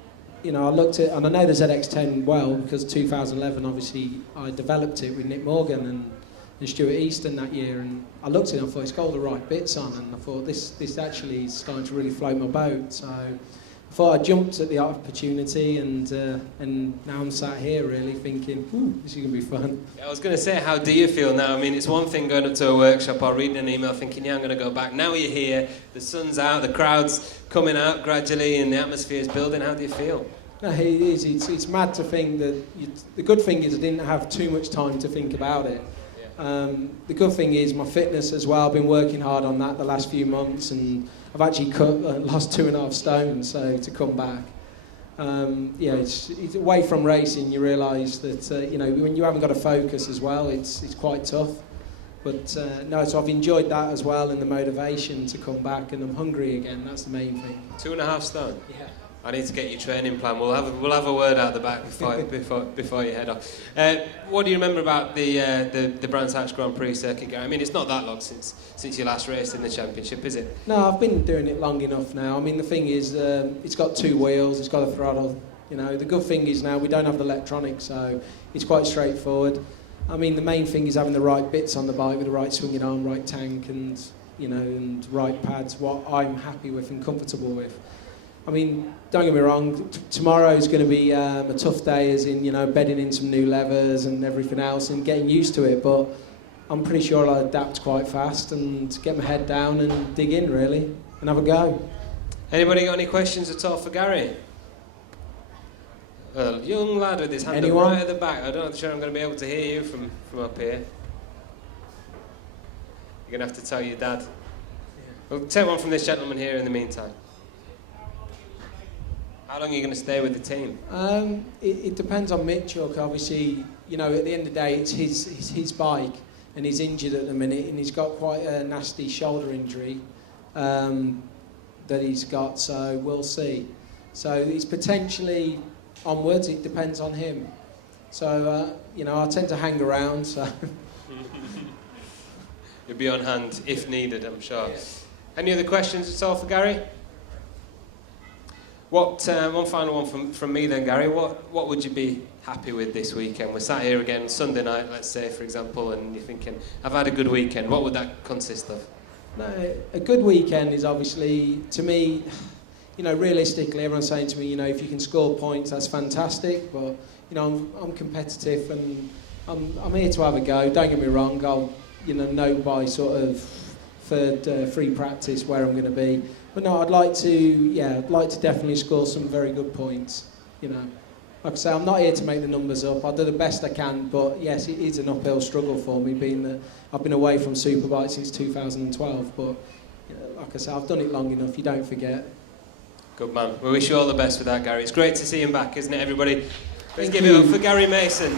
you know, I looked at, and I know the ZX10 well, because 2011, obviously, I developed it with Nick Morgan and Stuart Easton that year, and I looked at it and I thought, it's got all the right bits on, and I thought, this actually is starting to really float my boat. So I thought I jumped at the opportunity, and now I'm sat here really thinking, ooh, this is going to be fun. I was going to say, how do you feel now? I mean, it's one thing going up to a workshop or reading an email thinking, yeah, I'm going to go back. Now you're here, the sun's out, the crowd's coming out gradually, and the atmosphere's building. How do you feel? No, it is. It's mad to think that... the good thing is I didn't have too much time to think about it. Yeah. The good thing is my fitness as well. I've been working hard on that the last few months, and I've actually lost 2.5 stone, so to come back. Yeah, it's away from racing, you realise that, you know, when you haven't got a focus as well, it's quite tough. But no, so I've enjoyed that as well, and the motivation to come back, and I'm hungry again, that's the main thing. 2.5 stone? Yeah. I need to get your training plan. We'll have a word out the back before you head off. What do you remember about the Brands Hatch Grand Prix circuit, Gary? I mean, it's not that long since you last raced in the championship, is it? No, I've been doing it long enough now. I mean, the thing is, it's got 2 wheels, it's got a throttle. You know, the good thing is now we don't have the electronics, so it's quite straightforward. I mean, the main thing is having the right bits on the bike with the right swinging arm, right tank, and you know, and right pads. What I'm happy with and comfortable with. I mean, don't get me wrong, tomorrow's going to be a tough day, as in, you know, bedding in some new levers and everything else and getting used to it, but I'm pretty sure I'll adapt quite fast and get my head down and dig in, really, and have a go. Anybody got any questions at all for Gary? A young lad with his hand up right at the back. I'm not sure I'm going to be able to hear you from up here. You're going to have to tell your dad. We'll take one from this gentleman here in the meantime. How long are you going to stay with the team? It depends on Mitchell. Obviously, you know, at the end of the day, it's his bike, and he's injured at the minute, and he's got quite a nasty shoulder injury that he's got. So we'll see. So he's potentially onwards. It depends on him. So you know, I tend to hang around. So you'll be on hand if needed, I'm sure. Yeah. Any other questions at all for Gary? One final one from me then, Gary. What would you be happy with this weekend? We're sat here again Sunday night, let's say, for example, and you're thinking, I've had a good weekend. What would that consist of? No, a good weekend is obviously, to me, you know, realistically, everyone's saying to me, you know, if you can score points, that's fantastic. But you know, I'm competitive, and I'm here to have a go. Don't get me wrong. I'll, you know by sort of third free practice where I'm going to be. But no, I'd like to definitely score some very good points, you know. Like I say, I'm not here to make the numbers up. I'll do the best I can, but yes, it is an uphill struggle for me, being that I've been away from Superbike since 2012, but you know, like I say, I've done it long enough, you don't forget. Good man. We wish you all the best with that, Gary. It's great to see him back, isn't it, everybody? Let's give it up for Gary Mason.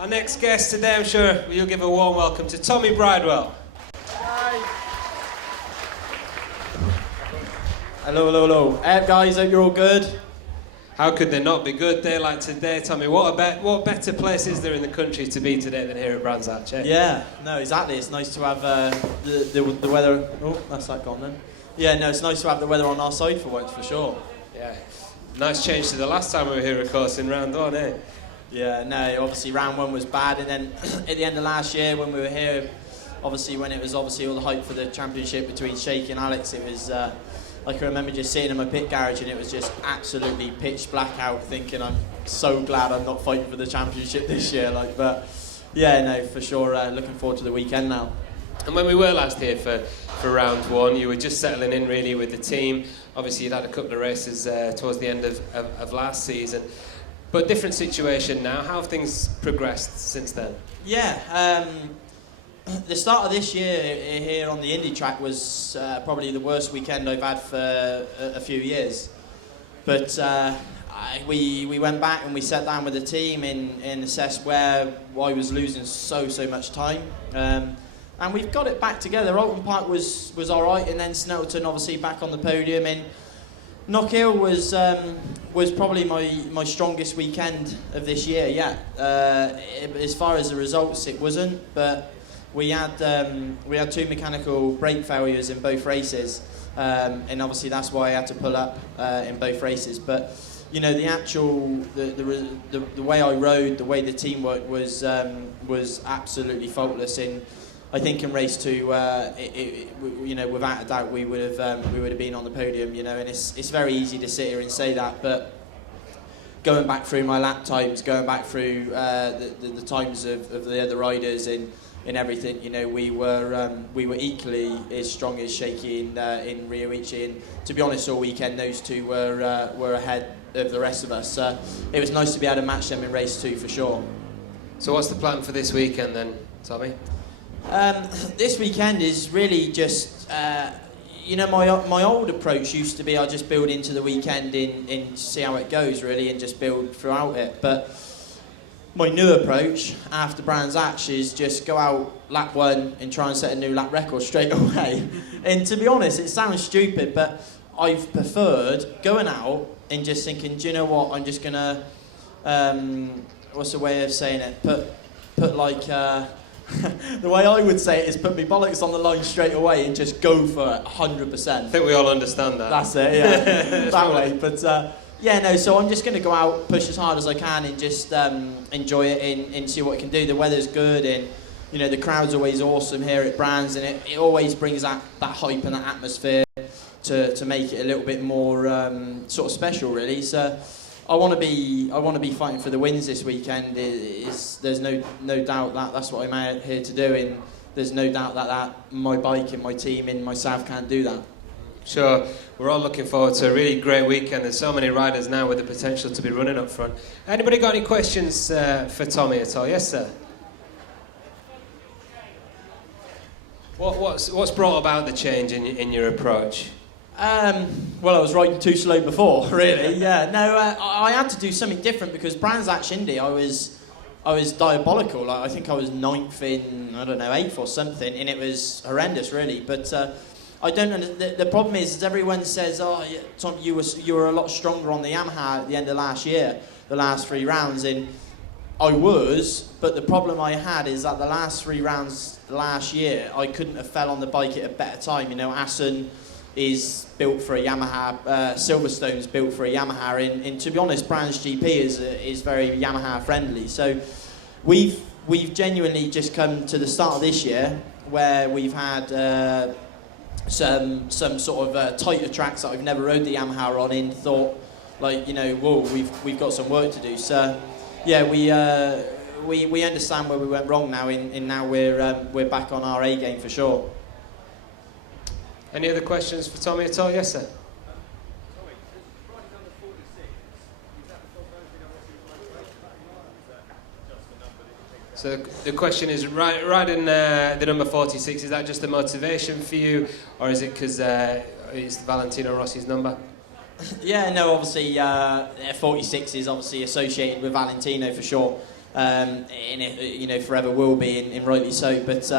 Our next guest today, I'm sure you'll give a warm welcome to Tommy Bridewell. Hello, hello, hello. Guys, hope you're all good. How could they not be good day like today, Tommy? What better place is there in the country to be today than here at Brands Hatch, eh? Yeah, no, exactly. It's nice to have the weather. Oh, that's that gone then. Yeah, no, it's nice to have the weather on our side for once, for sure. Yeah. Nice change to the last time we were here, of course, in round one, eh? Yeah, no, obviously round one was bad, and then at the end of last year when we were here, obviously when it was obviously all the hype for the championship between Shaky and Alex, it was. I can remember just sitting in my pit garage and it was just absolutely pitch black out, thinking I'm so glad I'm not fighting for the championship this year. But yeah, no, for sure, looking forward to the weekend now. And when we were last here for round one, you were just settling in really with the team. Obviously you'd had a couple of races towards the end of last season, but different situation now. How have things progressed since then? Yeah, the start of this year here on the Indy track was probably the worst weekend I've had for a few years. But we went back and we sat down with the team and assessed why I was losing so much time. And we've got it back together. Alton Park was all right, and then Snelton obviously back on the podium. And Knockhill was probably my strongest weekend of this year. Yeah, as far as the results, it wasn't, but we had two mechanical brake failures in both races, and obviously that's why I had to pull up in both races. But you know, the way I rode, the way the team worked was absolutely faultless. And I think in race two, you know, without a doubt, we would have been on the podium. You know, and it's very easy to sit here and say that, but going back through my lap times, going back through the times of the other riders and everything, you know, we were equally as strong as Shaky in Rioichi, and to be honest, all weekend those two were ahead of the rest of us. It was nice to be able to match them in race two for sure. So what's the plan for this weekend then, Tommy? This weekend is really just, you know, my old approach used to be I just build into the weekend and see how it goes really, and just build throughout it. But my new approach after Brands Hatch is just go out lap one and try and set a new lap record straight away. And to be honest, it sounds stupid, but I've preferred going out and just thinking, do you know what, I'm just gonna, what's the way of saying it? Put like, the way I would say it is put me bollocks on the line straight away and just go for it 100%. I think we all understand that. That's it, yeah, that way. But yeah, no, so I'm just going to go out, push as hard as I can and just enjoy it and see what I can do. The weather's good and, you know, the crowd's always awesome here at Brands, and it always brings that hype and that atmosphere to make it a little bit more sort of special, really. So I want to be fighting for the wins this weekend. There's no doubt that's what I'm out here to do, and there's no doubt that my bike and my team and myself can't do that. Sure, we're all looking forward to a really great weekend. There's so many riders now with the potential to be running up front. Anybody got any questions for Tommy at all? Yes, sir. What's brought about the change in your approach? Well, I was riding too slow before, really. Yeah, no, I had to do something different because Brands Hatch Indy, I was diabolical. Like, I think I was 9th in, I don't know, 8th or something, and it was horrendous, really. But I don't know. The problem is everyone says, "Oh, yeah, Tom, you were a lot stronger on the Yamaha at the end of last year, the last 3 rounds." And I was, but the problem I had is that the last 3 rounds last year, I couldn't have fell on the bike at a better time. You know, Assen is built for a Yamaha, Silverstone's built for a Yamaha, and to be honest, Brands GP is very Yamaha friendly. So we've genuinely just come to the start of this year where we've had some sort of tighter tracks that I've never rode the Yamaha on, and thought, like, you know, whoa, we've got some work to do. So yeah, we understand where we went wrong now, and now we're back on our A game for sure. Any other questions for Tommy at all? Yes, sir. So the question is, riding the number 46, is that just a motivation for you, or is it because it's Valentino Rossi's number? Yeah, no, obviously 46 is obviously associated with Valentino for sure. and it, forever will be, and rightly so. But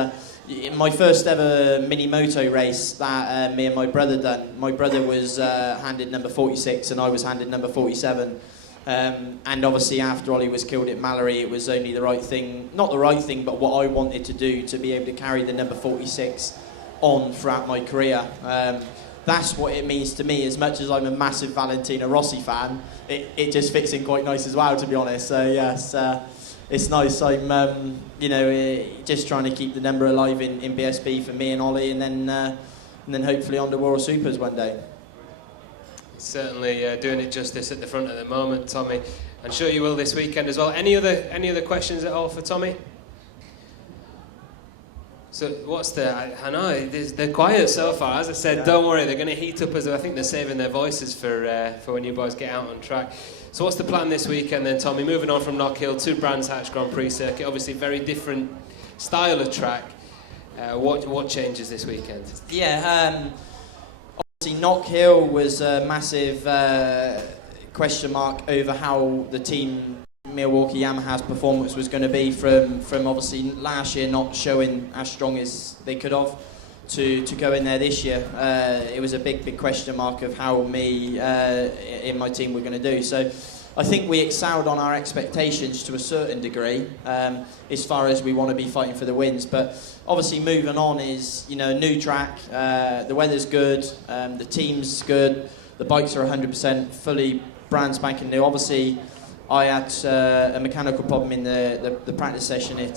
in my first ever mini moto race that me and my brother done, my brother was handed number 46 and I was handed number 47. And obviously after Ollie was killed at Mallory, it was only the right thing, not the right thing, but what I wanted to do to be able to carry the number 46 on throughout my career. That's what it means to me. As much as I'm a massive Valentino Rossi fan, it just fits in quite nice as well, to be honest. So yes, it's nice. I'm just trying to keep the number alive in BSB for me and Ollie, and then hopefully on to World Supers one day. Certainly doing it justice at the front at the moment, Tommy. I'm sure you will this weekend as well. Any other questions at all for Tommy? So what's I know they're quiet so far. As I said, Don't worry, they're going to heat up. As I think they're saving their voices for when you boys get out on track. So what's the plan this weekend then, Tommy? Moving on from Knockhill to Brands Hatch Grand Prix circuit, obviously very different style of track. What changes this weekend? Yeah. Obviously, Knockhill was a massive question mark over how the team Milwaukee Yamaha's performance was going to be from obviously last year not showing as strong as they could have to go in there this year. It was a big question mark of how me in my team were going to do. So I think we excelled on our expectations to a certain degree as far as we want to be fighting for the wins. But obviously moving on is, a new track, the weather's good, the team's good, the bikes are 100% fully brand spanking new. Obviously I had a mechanical problem in the practice session at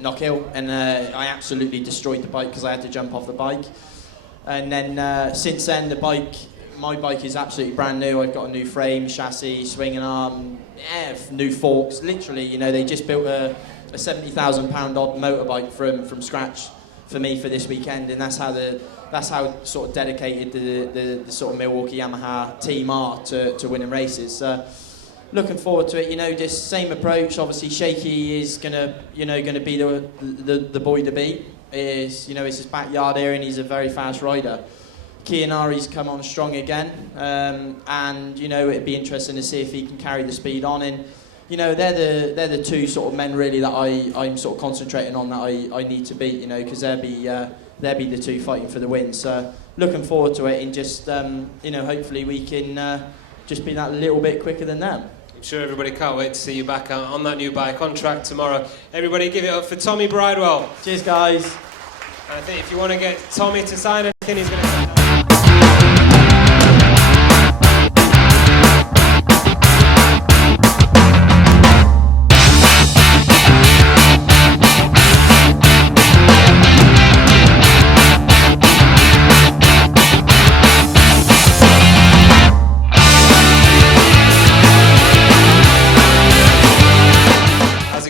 Knockhill, and I absolutely destroyed the bike because I had to jump off the bike. And then since then, my bike is absolutely brand new. I've got a new frame, chassis, swinging arm, new forks. Literally, they just built a £70,000 odd motorbike from scratch for me for this weekend, and that's how sort of dedicated the sort of Milwaukee Yamaha team are to winning races. Looking forward to it. Just same approach. Obviously, Shaky is gonna be the boy to beat. It's his backyard area, and he's a very fast rider. Kianari's come on strong again, and it'd be interesting to see if he can carry the speed on. And they're the two sort of men really that I'm sort of concentrating on, that I need to beat. Because they'll be the two fighting for the win. So looking forward to it, and just hopefully we can just be that little bit quicker than them. I'm sure everybody can't wait to see you back on that new bike on track tomorrow. Everybody give it up for Tommy Bridewell. Cheers, guys. And I think if you want to get Tommy to sign anything, he's going to sign.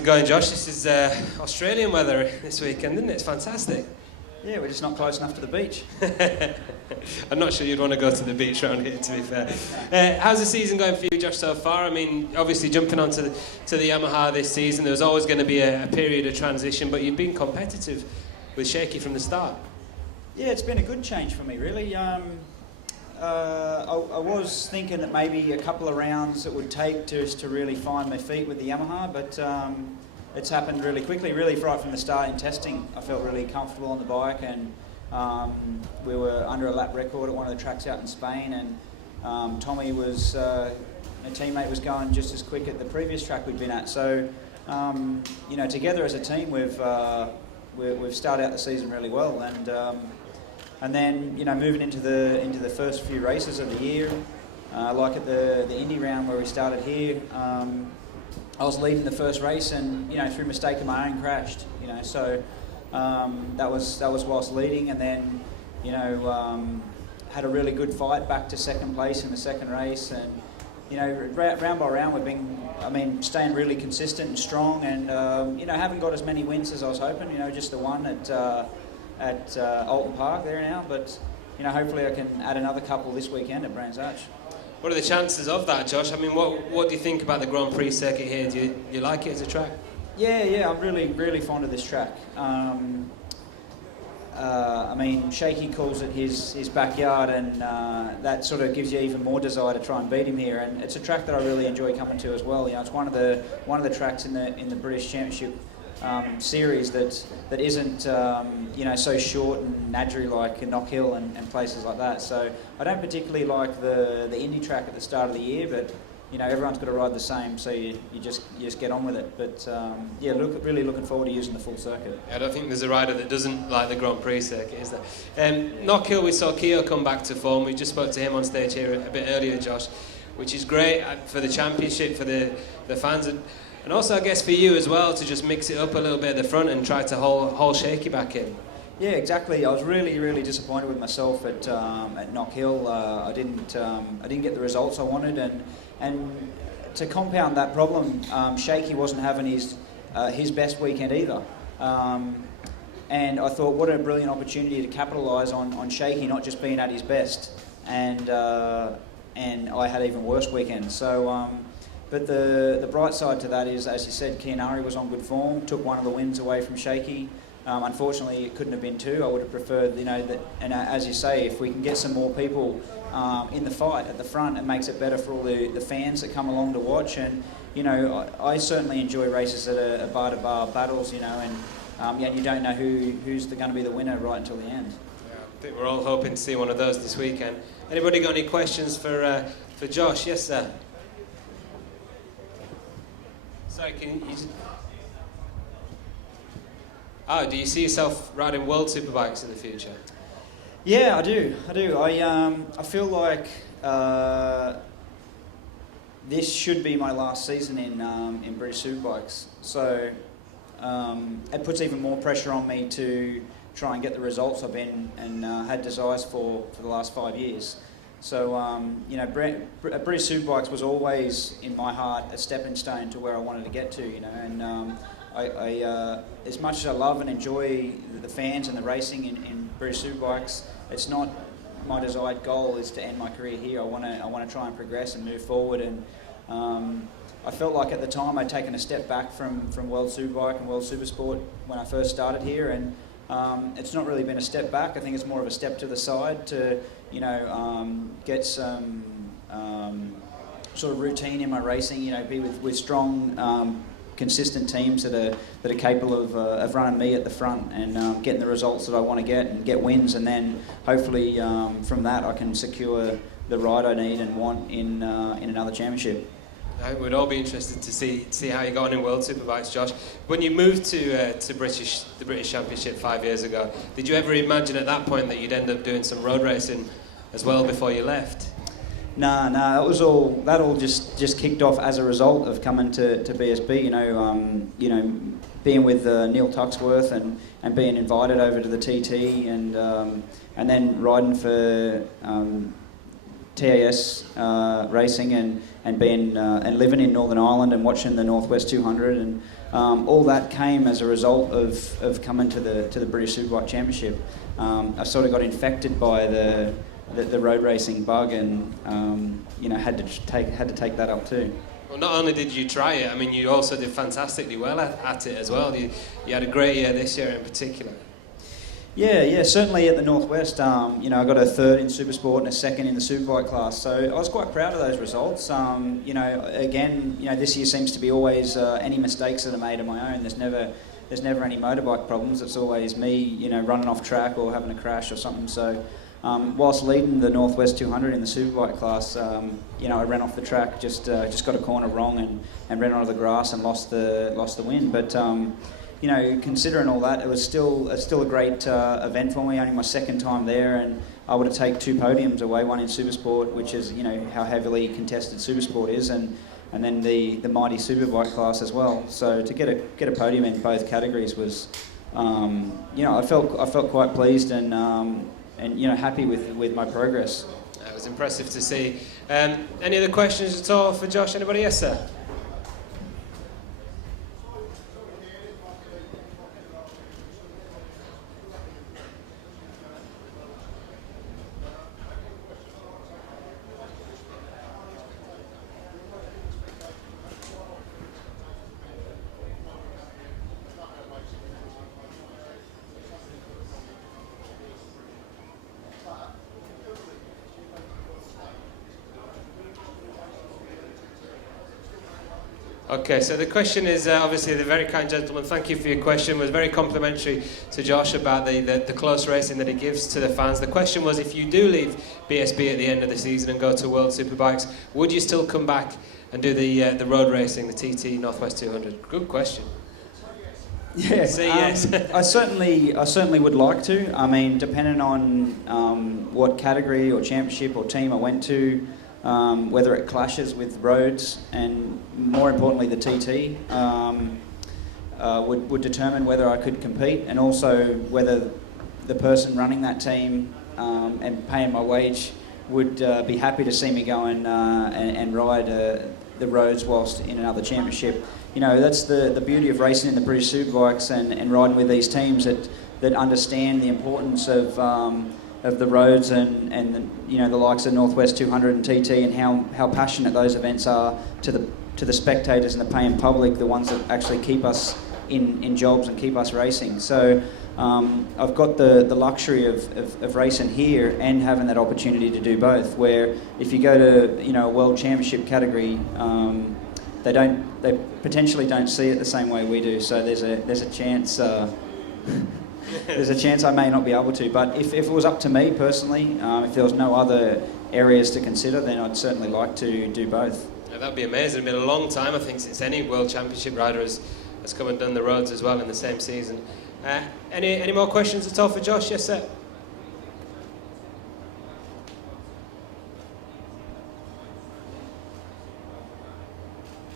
Going, Josh, this is Australian weather this weekend, isn't it? It's fantastic. Yeah, we're just not close enough to the beach. I'm not sure you'd want to go to the beach around here, to be fair. How's the season going for you, Josh, so far? I mean, obviously jumping onto the Yamaha this season, there was always going to be a period of transition, but you've been competitive with Shaky from the start. Yeah, it's been a good change for me, really. I was thinking that maybe a couple of rounds it would take just to really find my feet with the Yamaha, but it's happened really quickly, really right from the start in testing. I felt really comfortable on the bike, and we were under a lap record at one of the tracks out in Spain, and Tommy was, a teammate, was going just as quick at the previous track we'd been at. So, together as a team, we've started out the season really well, and then, moving into the first few races of the year, like at the Indy round where we started here, I was leading the first race, and through mistake of my own crashed. So that was whilst leading, and then had a really good fight back to second place in the second race, and round by round we've been staying really consistent and strong, and haven't got as many wins as I was hoping. Just the one at Alton Park there now, but hopefully I can add another couple this weekend at Brands Hatch. What are the chances of that, Josh? I mean, what do you think about the Grand Prix circuit here? Do you like it as a track? Yeah, I'm really fond of this track. I mean, Shaky calls it his backyard, and that sort of gives you even more desire to try and beat him here. And it's a track that I really enjoy coming to as well. You know, it's one of the tracks in the British Championship series that isn't you know, so short and nadgery like Knock Hill and places like that. So I don't particularly like the Indy track at the start of the year, but you know, everyone's got to ride the same, so you just get on with it. But yeah, really looking forward to using the full circuit. I don't think there's a rider that doesn't like the Grand Prix circuit, is there? Knock Hill, we saw Keogh come back to form. We just spoke to him on stage here a bit earlier, Josh, which is great for the championship, for the fans, and also I guess for you as well, to just mix it up a little bit at the front and try to haul Shaky back in. Yeah, exactly. I was really disappointed with myself at Knock Hill. I didn't get the results I wanted, and to compound that problem, Shaky wasn't having his best weekend either. And I thought, what a brilliant opportunity to capitalise on Shaky not just being at his best, and I had even worse weekends. So, but the bright side to that is, as you said, Kianari was on good form, took one of the wins away from Shaky. Unfortunately, it couldn't have been two. I would have preferred, you know, that. And as you say, if we can get some more people in the fight at the front, it makes it better for all the fans that come along to watch. And you know, I certainly enjoy races that are bar-to-bar battles. You know, and yeah, you don't know who's going to be the winner right until the end. Yeah, I think we're all hoping to see one of those this weekend. Anybody got any questions for Josh? Yes, sir. Sorry, can you? Oh, do you see yourself riding World Superbikes in the future? Yeah, I do. I feel like this should be my last season in British Superbikes. So it puts even more pressure on me to try and get the results I've been and had desires for the last 5 years. So you know, British Superbikes was always in my heart a stepping stone to where I wanted to get to. You know, and I as much as I love and enjoy the fans and the racing in British Superbikes, it's not my desired goal is to end my career here. I want to try and progress and move forward. And I felt like at the time I'd taken a step back from World Superbike and World Supersport when I first started here, and it's not really been a step back. I think it's more of a step to the side to, you know, get some sort of routine in my racing. You know, be with strong, consistent teams that are capable of running me at the front and getting the results that I want to get and get wins, and then hopefully from that I can secure the ride I need and want in another championship. I think we'd all be interested to see how you got on in World Superbikes, Josh. When you moved to the British Championship 5 years ago, did you ever imagine at that point that you'd end up doing some road racing as well before you left? No, that all just kicked off as a result of coming to BSB. You know, being with Neil Tuxworth and being invited over to the TT and then riding for TAS racing and being and living in Northern Ireland and watching the Northwest 200 and all that came as a result of coming to the British Superbike Championship. I sort of got infected by the road racing bug, and you know, had to take that up too. Well, not only did you try it, I mean, you also did fantastically well at it as well. You had a great year this year in particular. Yeah, certainly at the Northwest. You know, I got a third in Supersport and a second in the Superbike class, so I was quite proud of those results. You know, again, you know, this year seems to be always any mistakes that are made on my own. There's never any motorbike problems. It's always me, you know, running off track or having a crash or something. So. Whilst leading the Northwest 200 in the Superbike class, you know, I ran off the track, just got a corner wrong and ran onto the grass and lost the win. But you know, considering all that, it was still a great event for me. Only my second time there, and I would have taken 2 podiums away, one in Supersport, which is, you know, how heavily contested Supersport is, and then the mighty Superbike class as well. So to get a podium in both categories was, you know, I felt quite pleased and you know, happy with my progress. That was impressive to see. Any other questions at all for Josh? Anybody? Yes, sir. Okay, so the question is, obviously the very kind gentleman, thank you for your question, was very complimentary to Josh about the close racing that he gives to the fans. The question was, if you do leave BSB at the end of the season and go to World Superbikes, would you still come back and do the road racing, the TT Northwest 200? Good question. Yeah, Say yes. I certainly would like to. I mean, depending on what category or championship or team I went to, whether it clashes with roads and more importantly the TT, would determine whether I could compete, and also whether the person running that team and paying my wage would be happy to see me go and ride the roads whilst in another championship. You know, that's the beauty of racing in the British Superbikes and riding with these teams that understand the importance of the roads and the likes of Northwest 200 and TT, and how passionate those events are to the spectators and the paying public, the ones that actually keep us in jobs and keep us racing. So I've got the luxury of racing here and having that opportunity to do both, where if you go to a world championship category, they potentially don't see it the same way we do. So there's a chance there's a chance I may not be able to. But if it was up to me personally, if there was no other areas to consider, then I'd certainly like to do both. Yeah, that'd be amazing. It's been a long time, I think, since any World Championship rider has come and done the roads as well in the same season. Any more questions at all for Josh? Yes, sir.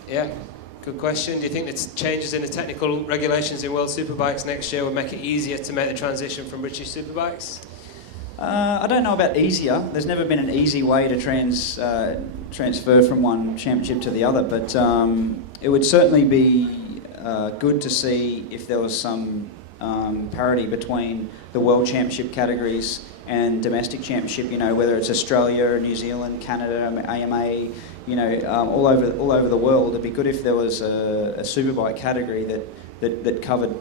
Yeah, good question. Do you think that changes in the technical regulations in World Superbikes next year would make it easier to make the transition from British Superbikes? I don't know about easier. There's never been an easy way to transfer from one championship to the other, but it would certainly be good to see if there was some parity between the World Championship categories and domestic championship. You know, whether it's Australia, New Zealand, Canada, AMA. You know, all over the world. It'd be good if there was a superbike category that covered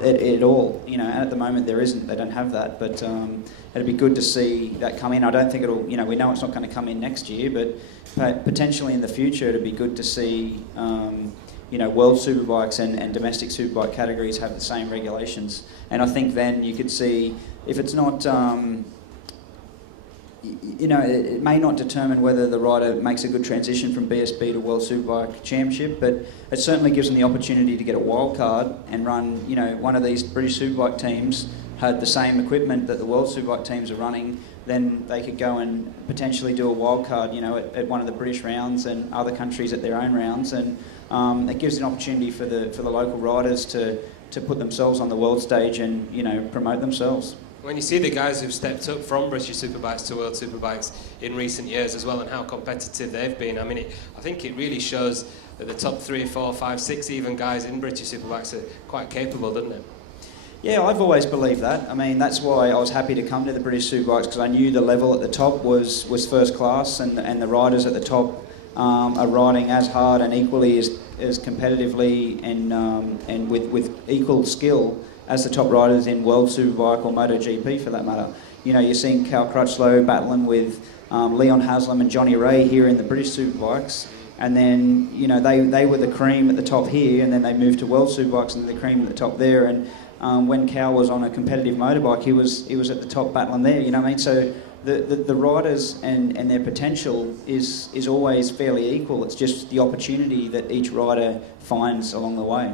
it all. You know, and at the moment there isn't. They don't have that. But it'd be good to see that come in. I don't think it'll. You know, we know it's not going to come in next year, but potentially in the future, it'd be good to see. World Superbikes and domestic superbike categories have the same regulations. And I think then you could see if it's not. It may not determine whether the rider makes a good transition from BSB to World Superbike Championship, but it certainly gives them the opportunity to get a wild card and run, one of these British Superbike teams had the same equipment that the World Superbike teams are running, then they could go and potentially do a wild card, at one of the British rounds and other countries at their own rounds, and it gives an opportunity for the local riders to put themselves on the world stage and, promote themselves. When you see the guys who've stepped up from British Superbikes to World Superbikes in recent years as well, and how competitive they've been, I think it really shows that the top 3, 4, 5, 6 even guys in British Superbikes are quite capable, doesn't it? Yeah, I've always believed that. That's why I was happy to come to the British Superbikes, because I knew the level at the top was first class, and the riders at the top are riding as hard and equally as competitively and with equal skill as the top riders in World Superbike or MotoGP for that matter. You're seeing Cal Crutchlow battling with Leon Haslam and Johnny Ray here in the British Superbikes, and then they were the cream at the top here, and then they moved to World Superbikes and the cream at the top there. And when Cal was on a competitive motorbike, he was at the top battling there. You know what I mean? So the riders and their potential is always fairly equal. It's just the opportunity that each rider finds along the way.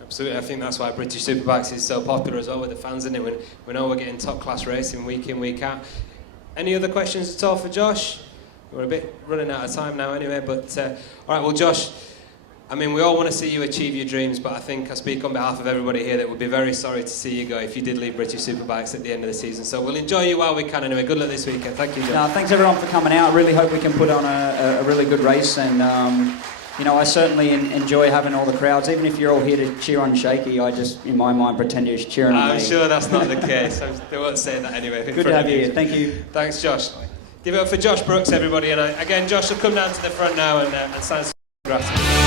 Absolutely, I think that's why British Superbikes is so popular as well with the fans, isn't it? We know we're getting top class racing week in, week out. Any other questions at all for Josh? We're a bit running out of time now anyway, but all right, well Josh, we all want to see you achieve your dreams, but I think I speak on behalf of everybody here that we'd be very sorry to see you go if you did leave British Superbikes at the end of the season. So we'll enjoy you while we can anyway. Good luck this weekend. Thank you, Josh. No, thanks everyone for coming out. I really hope we can put on a really good race, and I certainly enjoy having all the crowds. Even if you're all here to cheer on Shaky, I just, in my mind, pretend you're cheering on me. I'm sure that's not the case. They won't say that anyway. Good to have you here. Thank you. Thanks, Josh. Give it up for Josh Brooks, everybody. And again, Josh will come down to the front now and sign some autographs.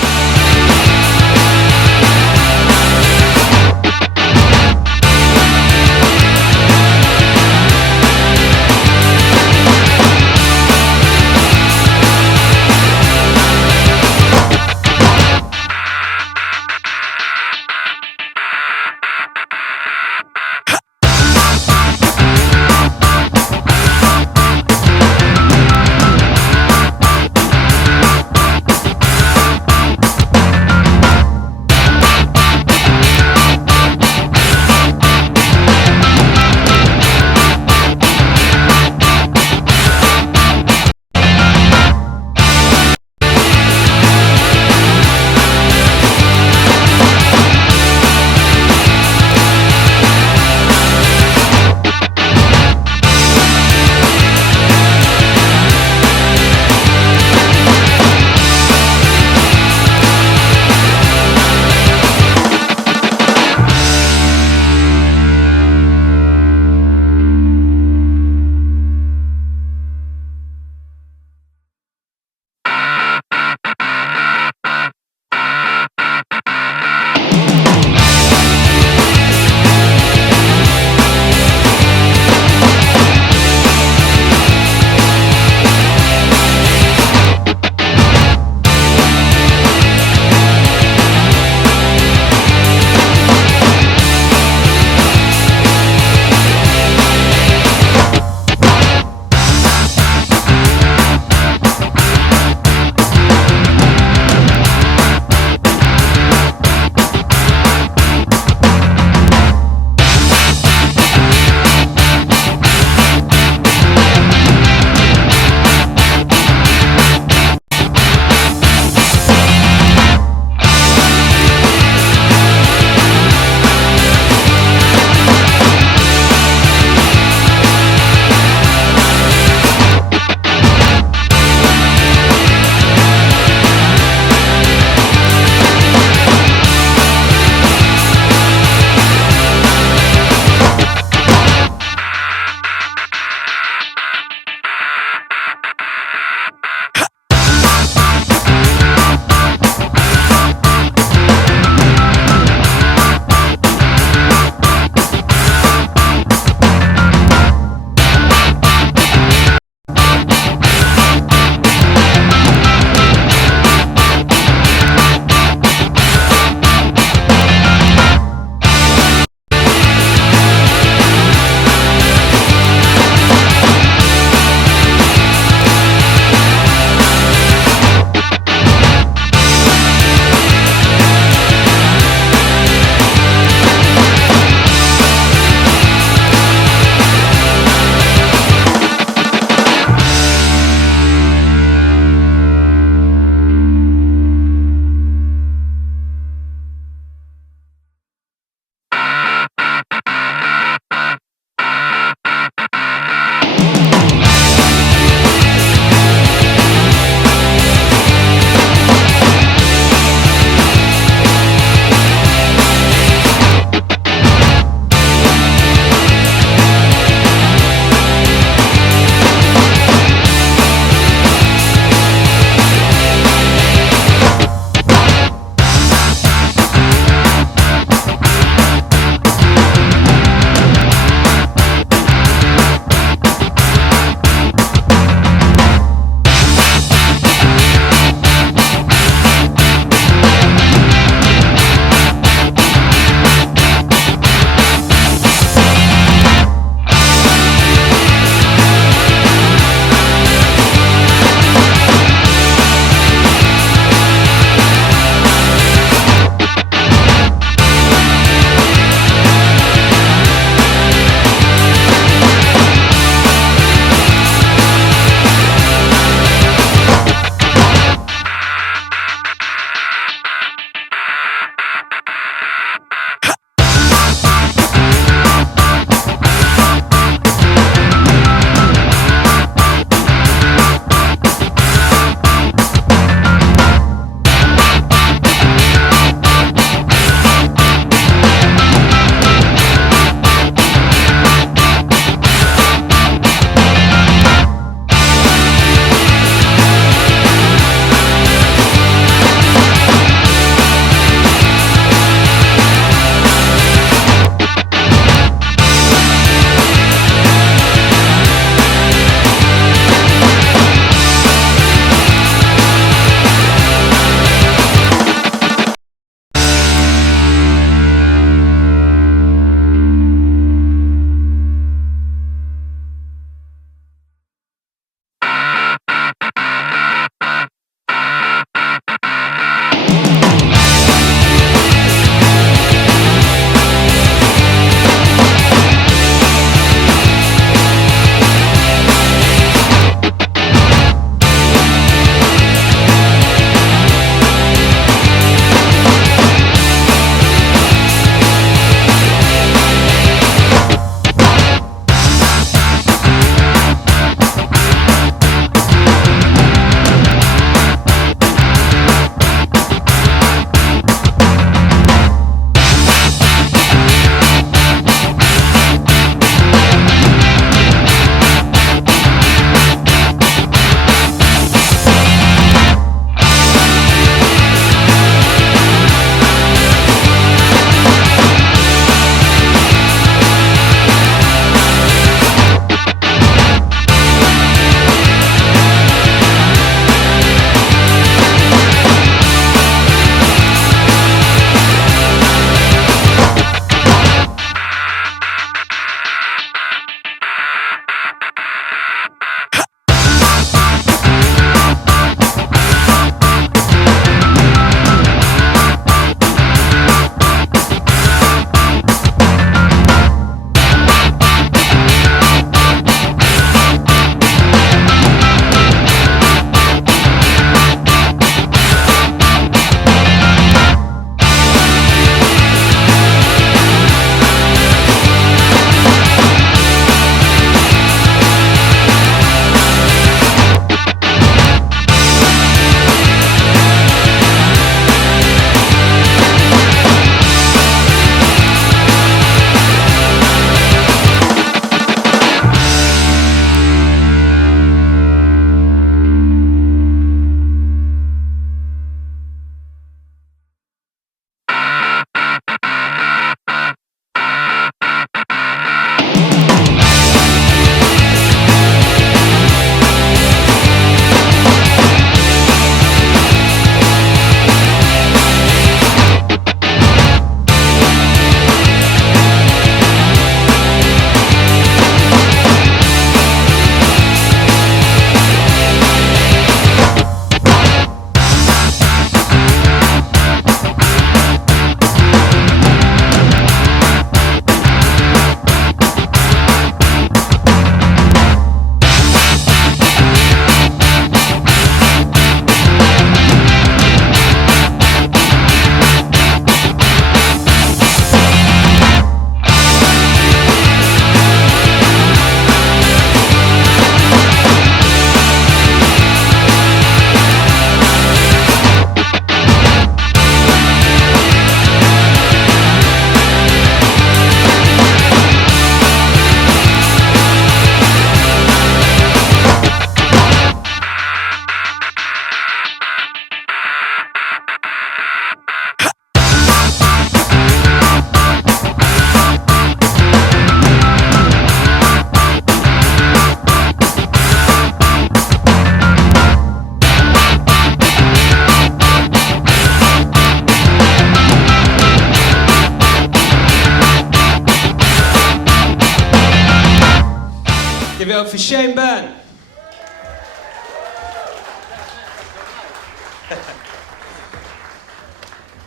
up for Shane Byrne.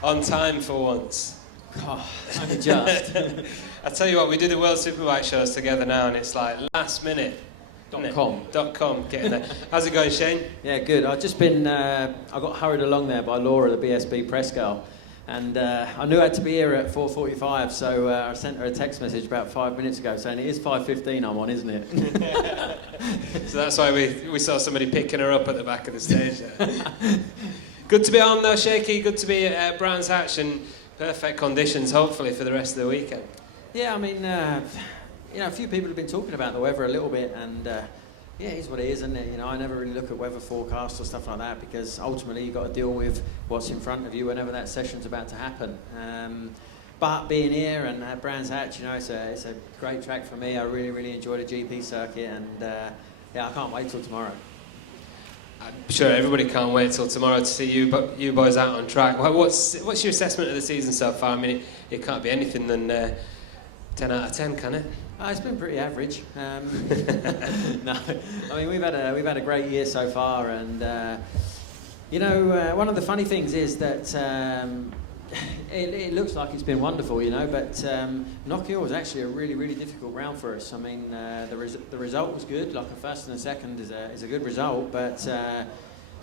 On time for once. Oh, only just. I tell you what, we do the World Superbike shows together now, and it's like last minute. .com. Getting there. How's it going, Shane? Yeah, good. I've just been, I got hurried along there by Laura, the BSB press girl, and I knew I had to be here at 4:45, so I sent her a text message about 5 minutes ago saying it is 5:15 I'm on, isn't it? So that's why we saw somebody picking her up at the back of the stage there. Good to be on though, Shaky. Good to be at Brands Hatch and perfect conditions, hopefully, for the rest of the weekend. Yeah, I mean, a few people have been talking about the weather a little bit, and yeah, it is what it is, isn't it? You know, I never really look at weather forecasts or stuff like that because ultimately you've got to deal with what's in front of you whenever that session's about to happen. But being here and at Brands Hatch, you know, it's a great track for me. I really, really enjoy the GP circuit, and yeah, I can't wait till tomorrow. I'm sure everybody can't wait till tomorrow to see you boys out on track. What's your assessment of the season so far? I mean, it can't be anything than 10 out of 10, can it? It's been pretty average. No, I mean we've had a great year so far, and you know, one of the funny things is that it looks like it's been wonderful, you know, but Knockhill was actually a really, really difficult round for us. I mean, the result was good, like a first and a second is a good result, but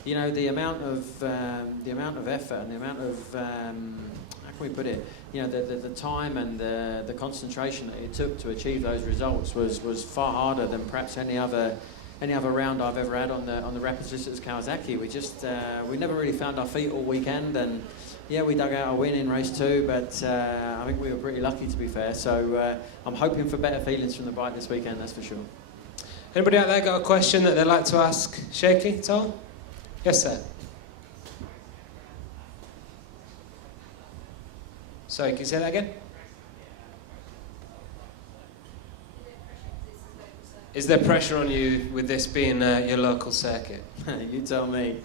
you know, the amount of effort and the amount of how can we put it? You know, the time and the concentration that it took to achieve those results was far harder than perhaps any other round I've ever had on the Rapid Sisters Kawasaki. We never really found our feet all weekend, and yeah, we dug out a win in race 2, but I think we were pretty lucky, to be fair. So I'm hoping for better feelings from the bike this weekend, that's for sure. Anybody out there got a question that they'd like to ask Shaky at all? Yes, sir. Sorry, can you say that again? Is there pressure on you with this being your local circuit? You tell me.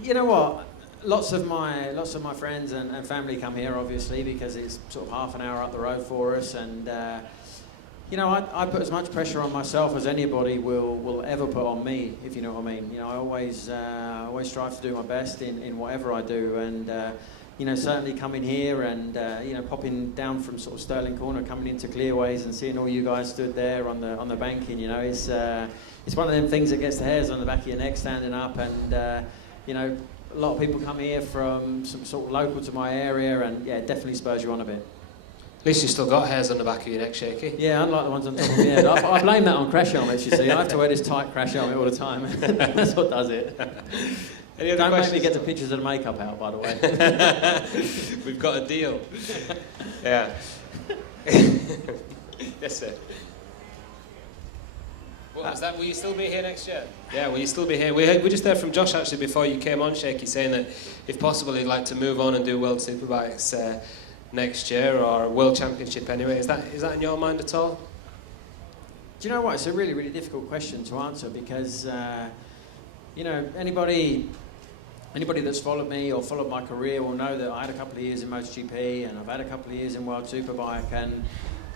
You know what? Lots of my friends and family come here, obviously, because it's sort of half an hour up the road for us, and you know, I put as much pressure on myself as anybody will ever put on me, if you know what I mean. You know, I always strive to do my best in whatever I do, and you know, certainly coming here and you know, popping down from sort of Stirling Corner, coming into Clearways and seeing all you guys stood there on the banking, you know, it's one of them things that gets the hairs on the back of your neck standing up, and you know, a lot of people come here from some sort of local to my area, and yeah, it definitely spurs you on a bit. At least you still got hairs on the back of your neck, Shaky. Yeah, unlike the ones on top of my head. I blame that on crash helmets, you see. I have to wear this tight crash helmet all the time. That's what does it. Don't make me get the pictures of the makeup out, by the way. We've got a deal. Yeah. Yes, sir. What was that? Will you still be here next year? Yeah, will you still be here? We just heard from Josh actually before you came on, Shaky, saying that if possible he'd like to move on and do World Superbikes next year, or World Championship anyway. Is that in your mind at all? Do you know what? It's a really, really difficult question to answer because, you know, anybody that's followed me or followed my career will know that I had a couple of years in MotoGP and I've had a couple of years in World Superbike, and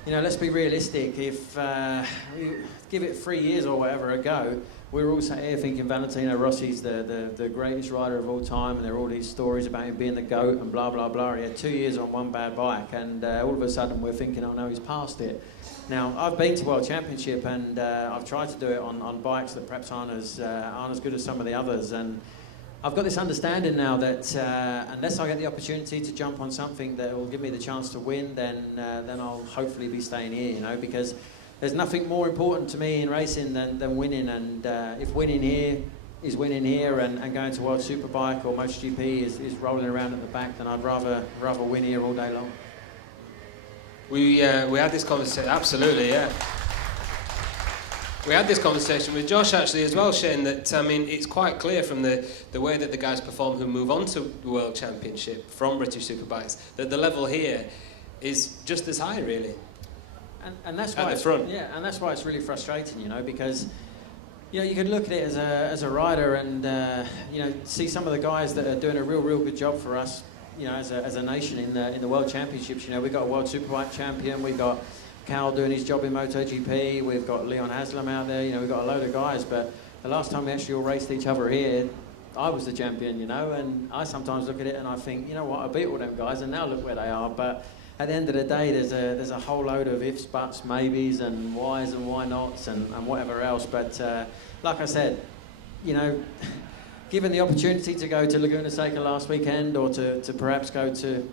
you know, let's be realistic. If we give it 3 years or whatever ago, we were all sat here thinking Valentino Rossi's the greatest rider of all time, and there are all these stories about him being the GOAT and blah, blah, blah. He had 2 years on one bad bike, and all of a sudden we're thinking, oh no, he's past it. Now, I've been to World Championship, and I've tried to do it on bikes that perhaps aren't as good as some of the others, and I've got this understanding now that unless I get the opportunity to jump on something that will give me the chance to win, then I'll hopefully be staying here, you know, because there's nothing more important to me in racing than winning, and if winning here is winning here and going to World Superbike or MotoGP is rolling around at the back, then I'd rather win here all day long. We had this conversation, absolutely, yeah. We had this conversation with Josh actually as well, Shane, that I mean, it's quite clear from the way that the guys perform who move on to the World Championship from British Superbikes that the level here is just as high, really. And that's why at the front. Yeah, and that's why it's really frustrating, you know, because you know, you can look at it as a rider and you know, see some of the guys that are doing a real good job for us, you know, as a nation in the World Championships. You know, we've got a World Superbike champion, we've got Cal doing his job in MotoGP. We've got Leon Haslam out there. You know, we've got a load of guys. But the last time we actually all raced each other here, I was the champion, you know. And I sometimes look at it and I think, you know what, I beat all them guys, and now look where they are. But at the end of the day, there's a whole load of ifs, buts, maybes, and whys and why nots, and whatever else. But like I said, you know, given the opportunity to go to Laguna Seca last weekend, or to perhaps go to,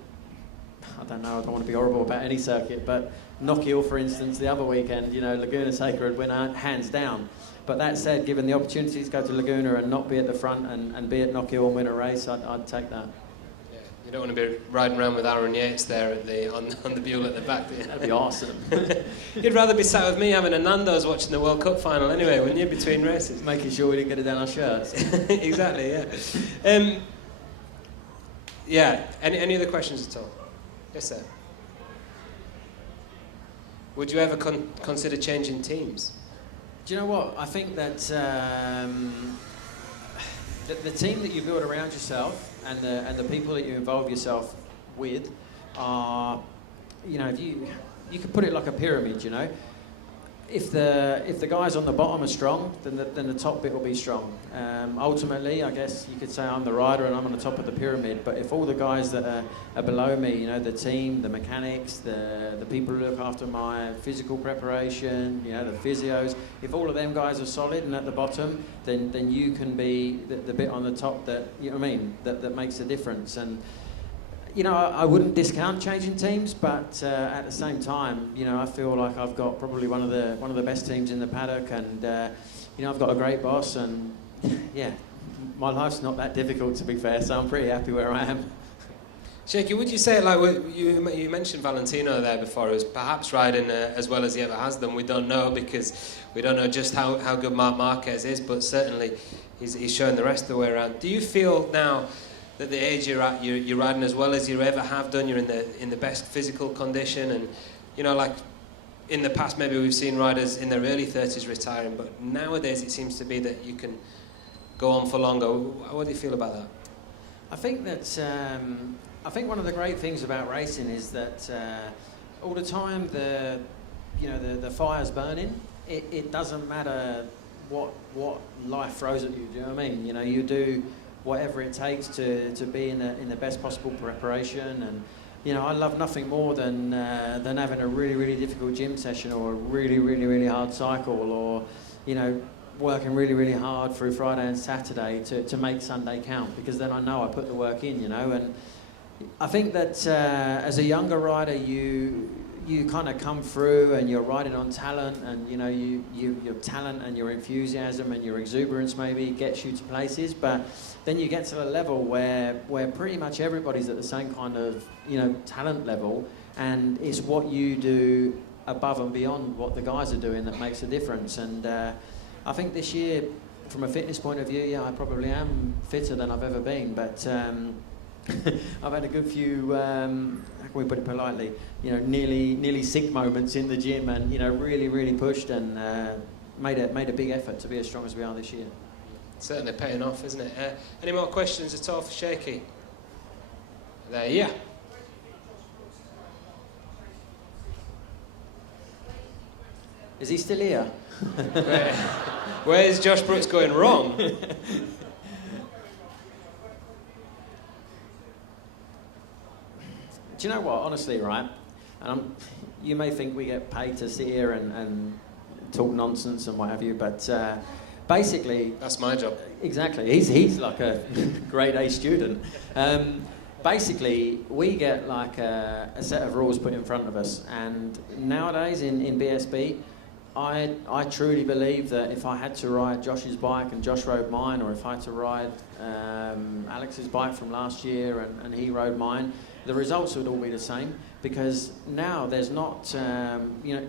I don't know, I don't want to be horrible about any circuit, but Knockhill, for instance, the other weekend, you know, Laguna Seca would win hands down. But that said, given the opportunity to go to Laguna and not be at the front and be at Knockhill and win a race, I'd take that. Yeah, you don't want to be riding around with Aaron Yates there on the Buell at the back, do you? That'd be awesome. You'd rather be sat with me having a Nando's watching the World Cup final anyway, wouldn't you, between races? Making sure we didn't get it down our shirts. Exactly, yeah. Yeah, any other questions at all? Yes, sir. Would you ever consider changing teams? Do you know what? I think that the team that you build around yourself and the people that you involve yourself with are, you know, you could put it like a pyramid, you know. If the guys on the bottom are strong, then the top bit will be strong. Ultimately, I guess you could say I'm the rider and I'm on the top of the pyramid. But if all the guys that are below me, you know, the team, the mechanics, the people who look after my physical preparation, you know, the physios, if all of them guys are solid and at the bottom, then you can be the bit on the top that, you know what I mean, that makes a difference. And you know, I wouldn't discount changing teams, but at the same time, you know, I feel like I've got probably one of the best teams in the paddock, and you know, I've got a great boss, and yeah, my life's not that difficult, to be fair, so I'm pretty happy where I am. Shaky, would you say, like you mentioned Valentino there before, who's perhaps riding as well as he ever has done? We don't know, because we don't know just how good Marc Marquez is, but certainly he's showing the rest of the way around. Do you feel now that the age you're at, you're riding as well as you ever have done, you're in the best physical condition, and you know, like in the past maybe we've seen riders in their early 30s retiring, but nowadays it seems to be that you can go on for longer. What do you feel about that? I think that I think one of the great things about racing is that all the time the fire's burning. It doesn't matter what life throws at you. Do you know what I mean? You know, you do whatever it takes to be in the best possible preparation. And you know, I love nothing more than having a really, really difficult gym session, or a really, really, really hard cycle, or you know, working really, really hard through Friday and Saturday to make Sunday count, because then I know I put the work in, you know. And I think that as a younger rider, you kind of come through and you're riding on talent, and you know, your talent and your enthusiasm and your exuberance maybe gets you to places, but then you get to a level where pretty much everybody's at the same kind of, you know, talent level, and it's what you do above and beyond what the guys are doing that makes a difference. And I think this year, from a fitness point of view, yeah, I probably am fitter than I've ever been, but I've had a good few, how can we put it politely, you know, nearly sick moments in the gym, and you know, really, really pushed and made a big effort to be as strong as we are this year. Certainly paying off, isn't it? Any more questions at all for Shaky? There, yeah. Is he still here? Where's Josh Brooks going wrong? Do you know what, honestly, right? And you may think we get paid to sit here and talk nonsense and what have you, but basically... That's my job. Exactly. He's like a grade A student. Basically, we get like a set of rules put in front of us, and nowadays in BSB, I truly believe that if I had to ride Josh's bike and Josh rode mine, or if I had to ride Alex's bike from last year and he rode mine, the results would all be the same, because now there's not, you know,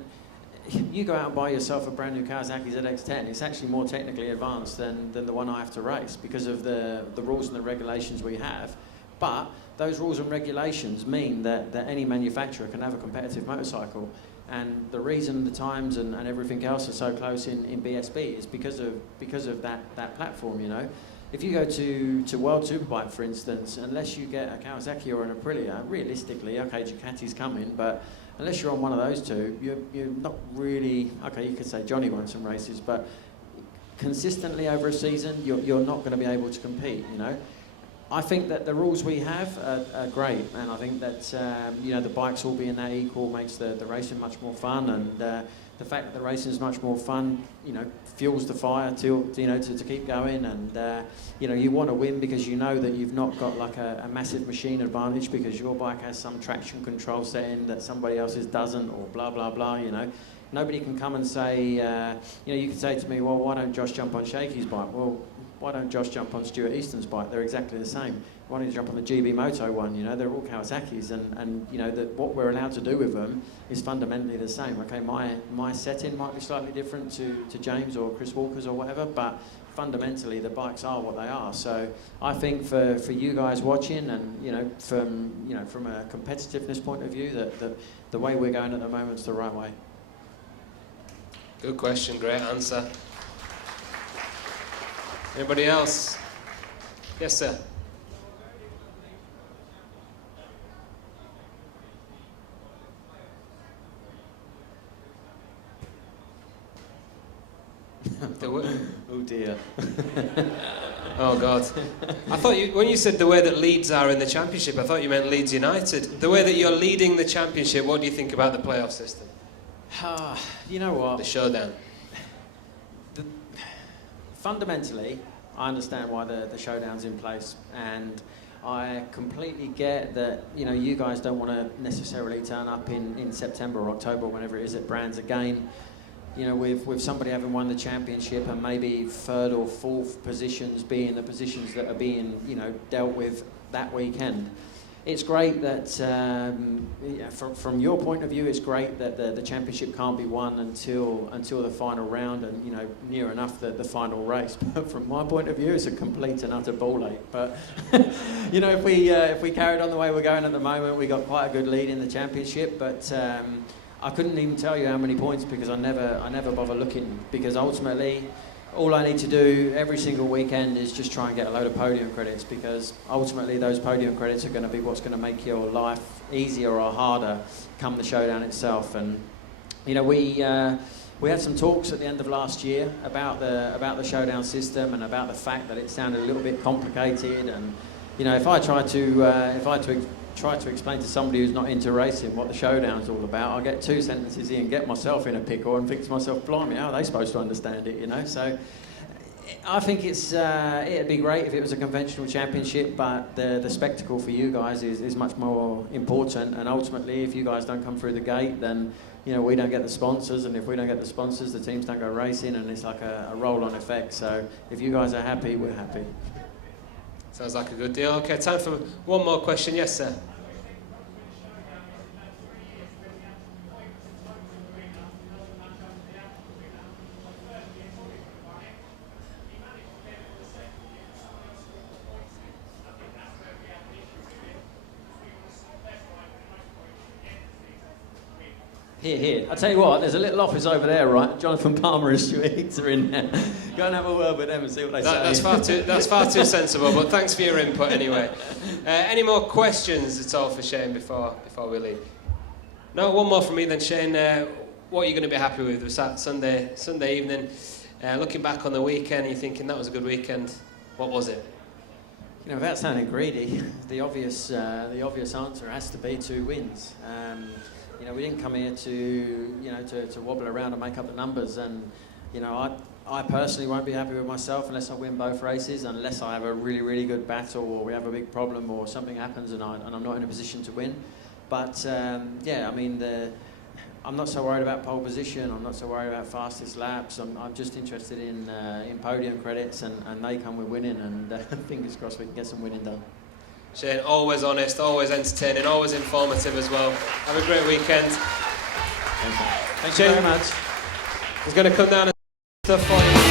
you go out and buy yourself a brand new Kawasaki ZX-10, it's actually more technically advanced than the one I have to race, because of the rules and the regulations we have. But those rules and regulations mean that any manufacturer can have a competitive motorcycle. And the reason the times and everything else are so close in BSB is because of that platform, you know. if you go to World Superbike, for instance, unless you get a Kawasaki or an Aprilia, realistically, okay, Ducati's coming, but unless you're on one of those two, you're not really, okay, you could say Johnny won some races, but consistently over a season, you're not going to be able to compete, you know. I think that the rules we have are great, and I think that you know, the bikes all being that equal makes the racing much more fun, and the fact that the racing is much more fun, you know, fuels the fire to keep going, and you know, you want to win because you know that you've not got like a massive machine advantage because your bike has some traction control setting that somebody else's doesn't, or blah blah blah, you know. Nobody can come and say, you know, you can say to me, well, why don't Josh jump on Shakey's bike? Well, why don't Josh jump on Stuart Easton's bike? They're exactly the same. Why don't you jump on the GB Moto one? You know, they're all Kawasaki's, and you know, that what we're allowed to do with them is fundamentally the same. Okay, my setting might be slightly different to James or Chris Walker's or whatever, but fundamentally the bikes are what they are. So I think for you guys watching, and you know, from a competitiveness point of view, that the way we're going at the moment is the right way. Good question, great answer. Anybody else? Yes, sir. Oh dear. Oh God. I thought when you said the way that Leeds are in the Championship, I thought you meant Leeds United. The way that you're leading the Championship, what do you think about the playoff system? You know what? The showdown. Fundamentally, I understand why the showdown's in place, and I completely get that, you know, you guys don't want to necessarily turn up in September or October, whenever it is, at Brands again, you know, with somebody having won the championship and maybe third or fourth positions being the positions that are being, you know, dealt with that weekend. It's great that, yeah, from your point of view, it's great that the championship can't be won until the final round, and you know, near enough the final race. But from my point of view, it's a complete and utter ball ache. But you know, if we carried on the way we're going at the moment, we got quite a good lead in the championship. But I couldn't even tell you how many points because I never bother looking, because ultimately, all I need to do every single weekend is just try and get a load of podium credits, because ultimately those podium credits are going to be what's going to make your life easier or harder come the showdown itself. And you know, we had some talks at the end of last year about the showdown system and about the fact that it sounded a little bit complicated. And you know, if I try to explain to somebody who's not into racing what the showdown's all about, I'll get 2 sentences in, get myself in a pickle and think to myself, blimey, how are they supposed to understand it, you know? So I think it'd be great if it was a conventional championship, but the spectacle for you guys is much more important. And ultimately, if you guys don't come through the gate, then you know, we don't get the sponsors, and if we don't get the sponsors, the teams don't go racing, and it's like a roll-on effect. So if you guys are happy, we're happy. Sounds like a good deal. Okay, time for one more question. Yes, sir. Here. I tell you what, there's a little office over there, right? Jonathan Palmer and Stuart Hicks are in there. Go and have a word with them and see what they say. That's far too sensible, but thanks for your input anyway. Any more questions at all for Shane before we leave? No, one more from me then, Shane. What are you going to be happy with? It was Sunday evening. Looking back on the weekend, you're thinking that was a good weekend. What was it? You know, without sounding greedy, the obvious answer has to be 2 wins. You know, we didn't come here to wobble around and make up the numbers, and you know, I personally won't be happy with myself unless I win both races, unless I have a really, really good battle, or we have a big problem, or something happens and I'm not in a position to win. But yeah, I mean, I'm not so worried about pole position. I'm not so worried about fastest laps. I'm just interested in podium credits, and they come with winning, and fingers crossed we can get some winning done. Shane, always honest, always entertaining, always informative as well. Have a great weekend. Thank you very much. He's going to come down and stuff for you.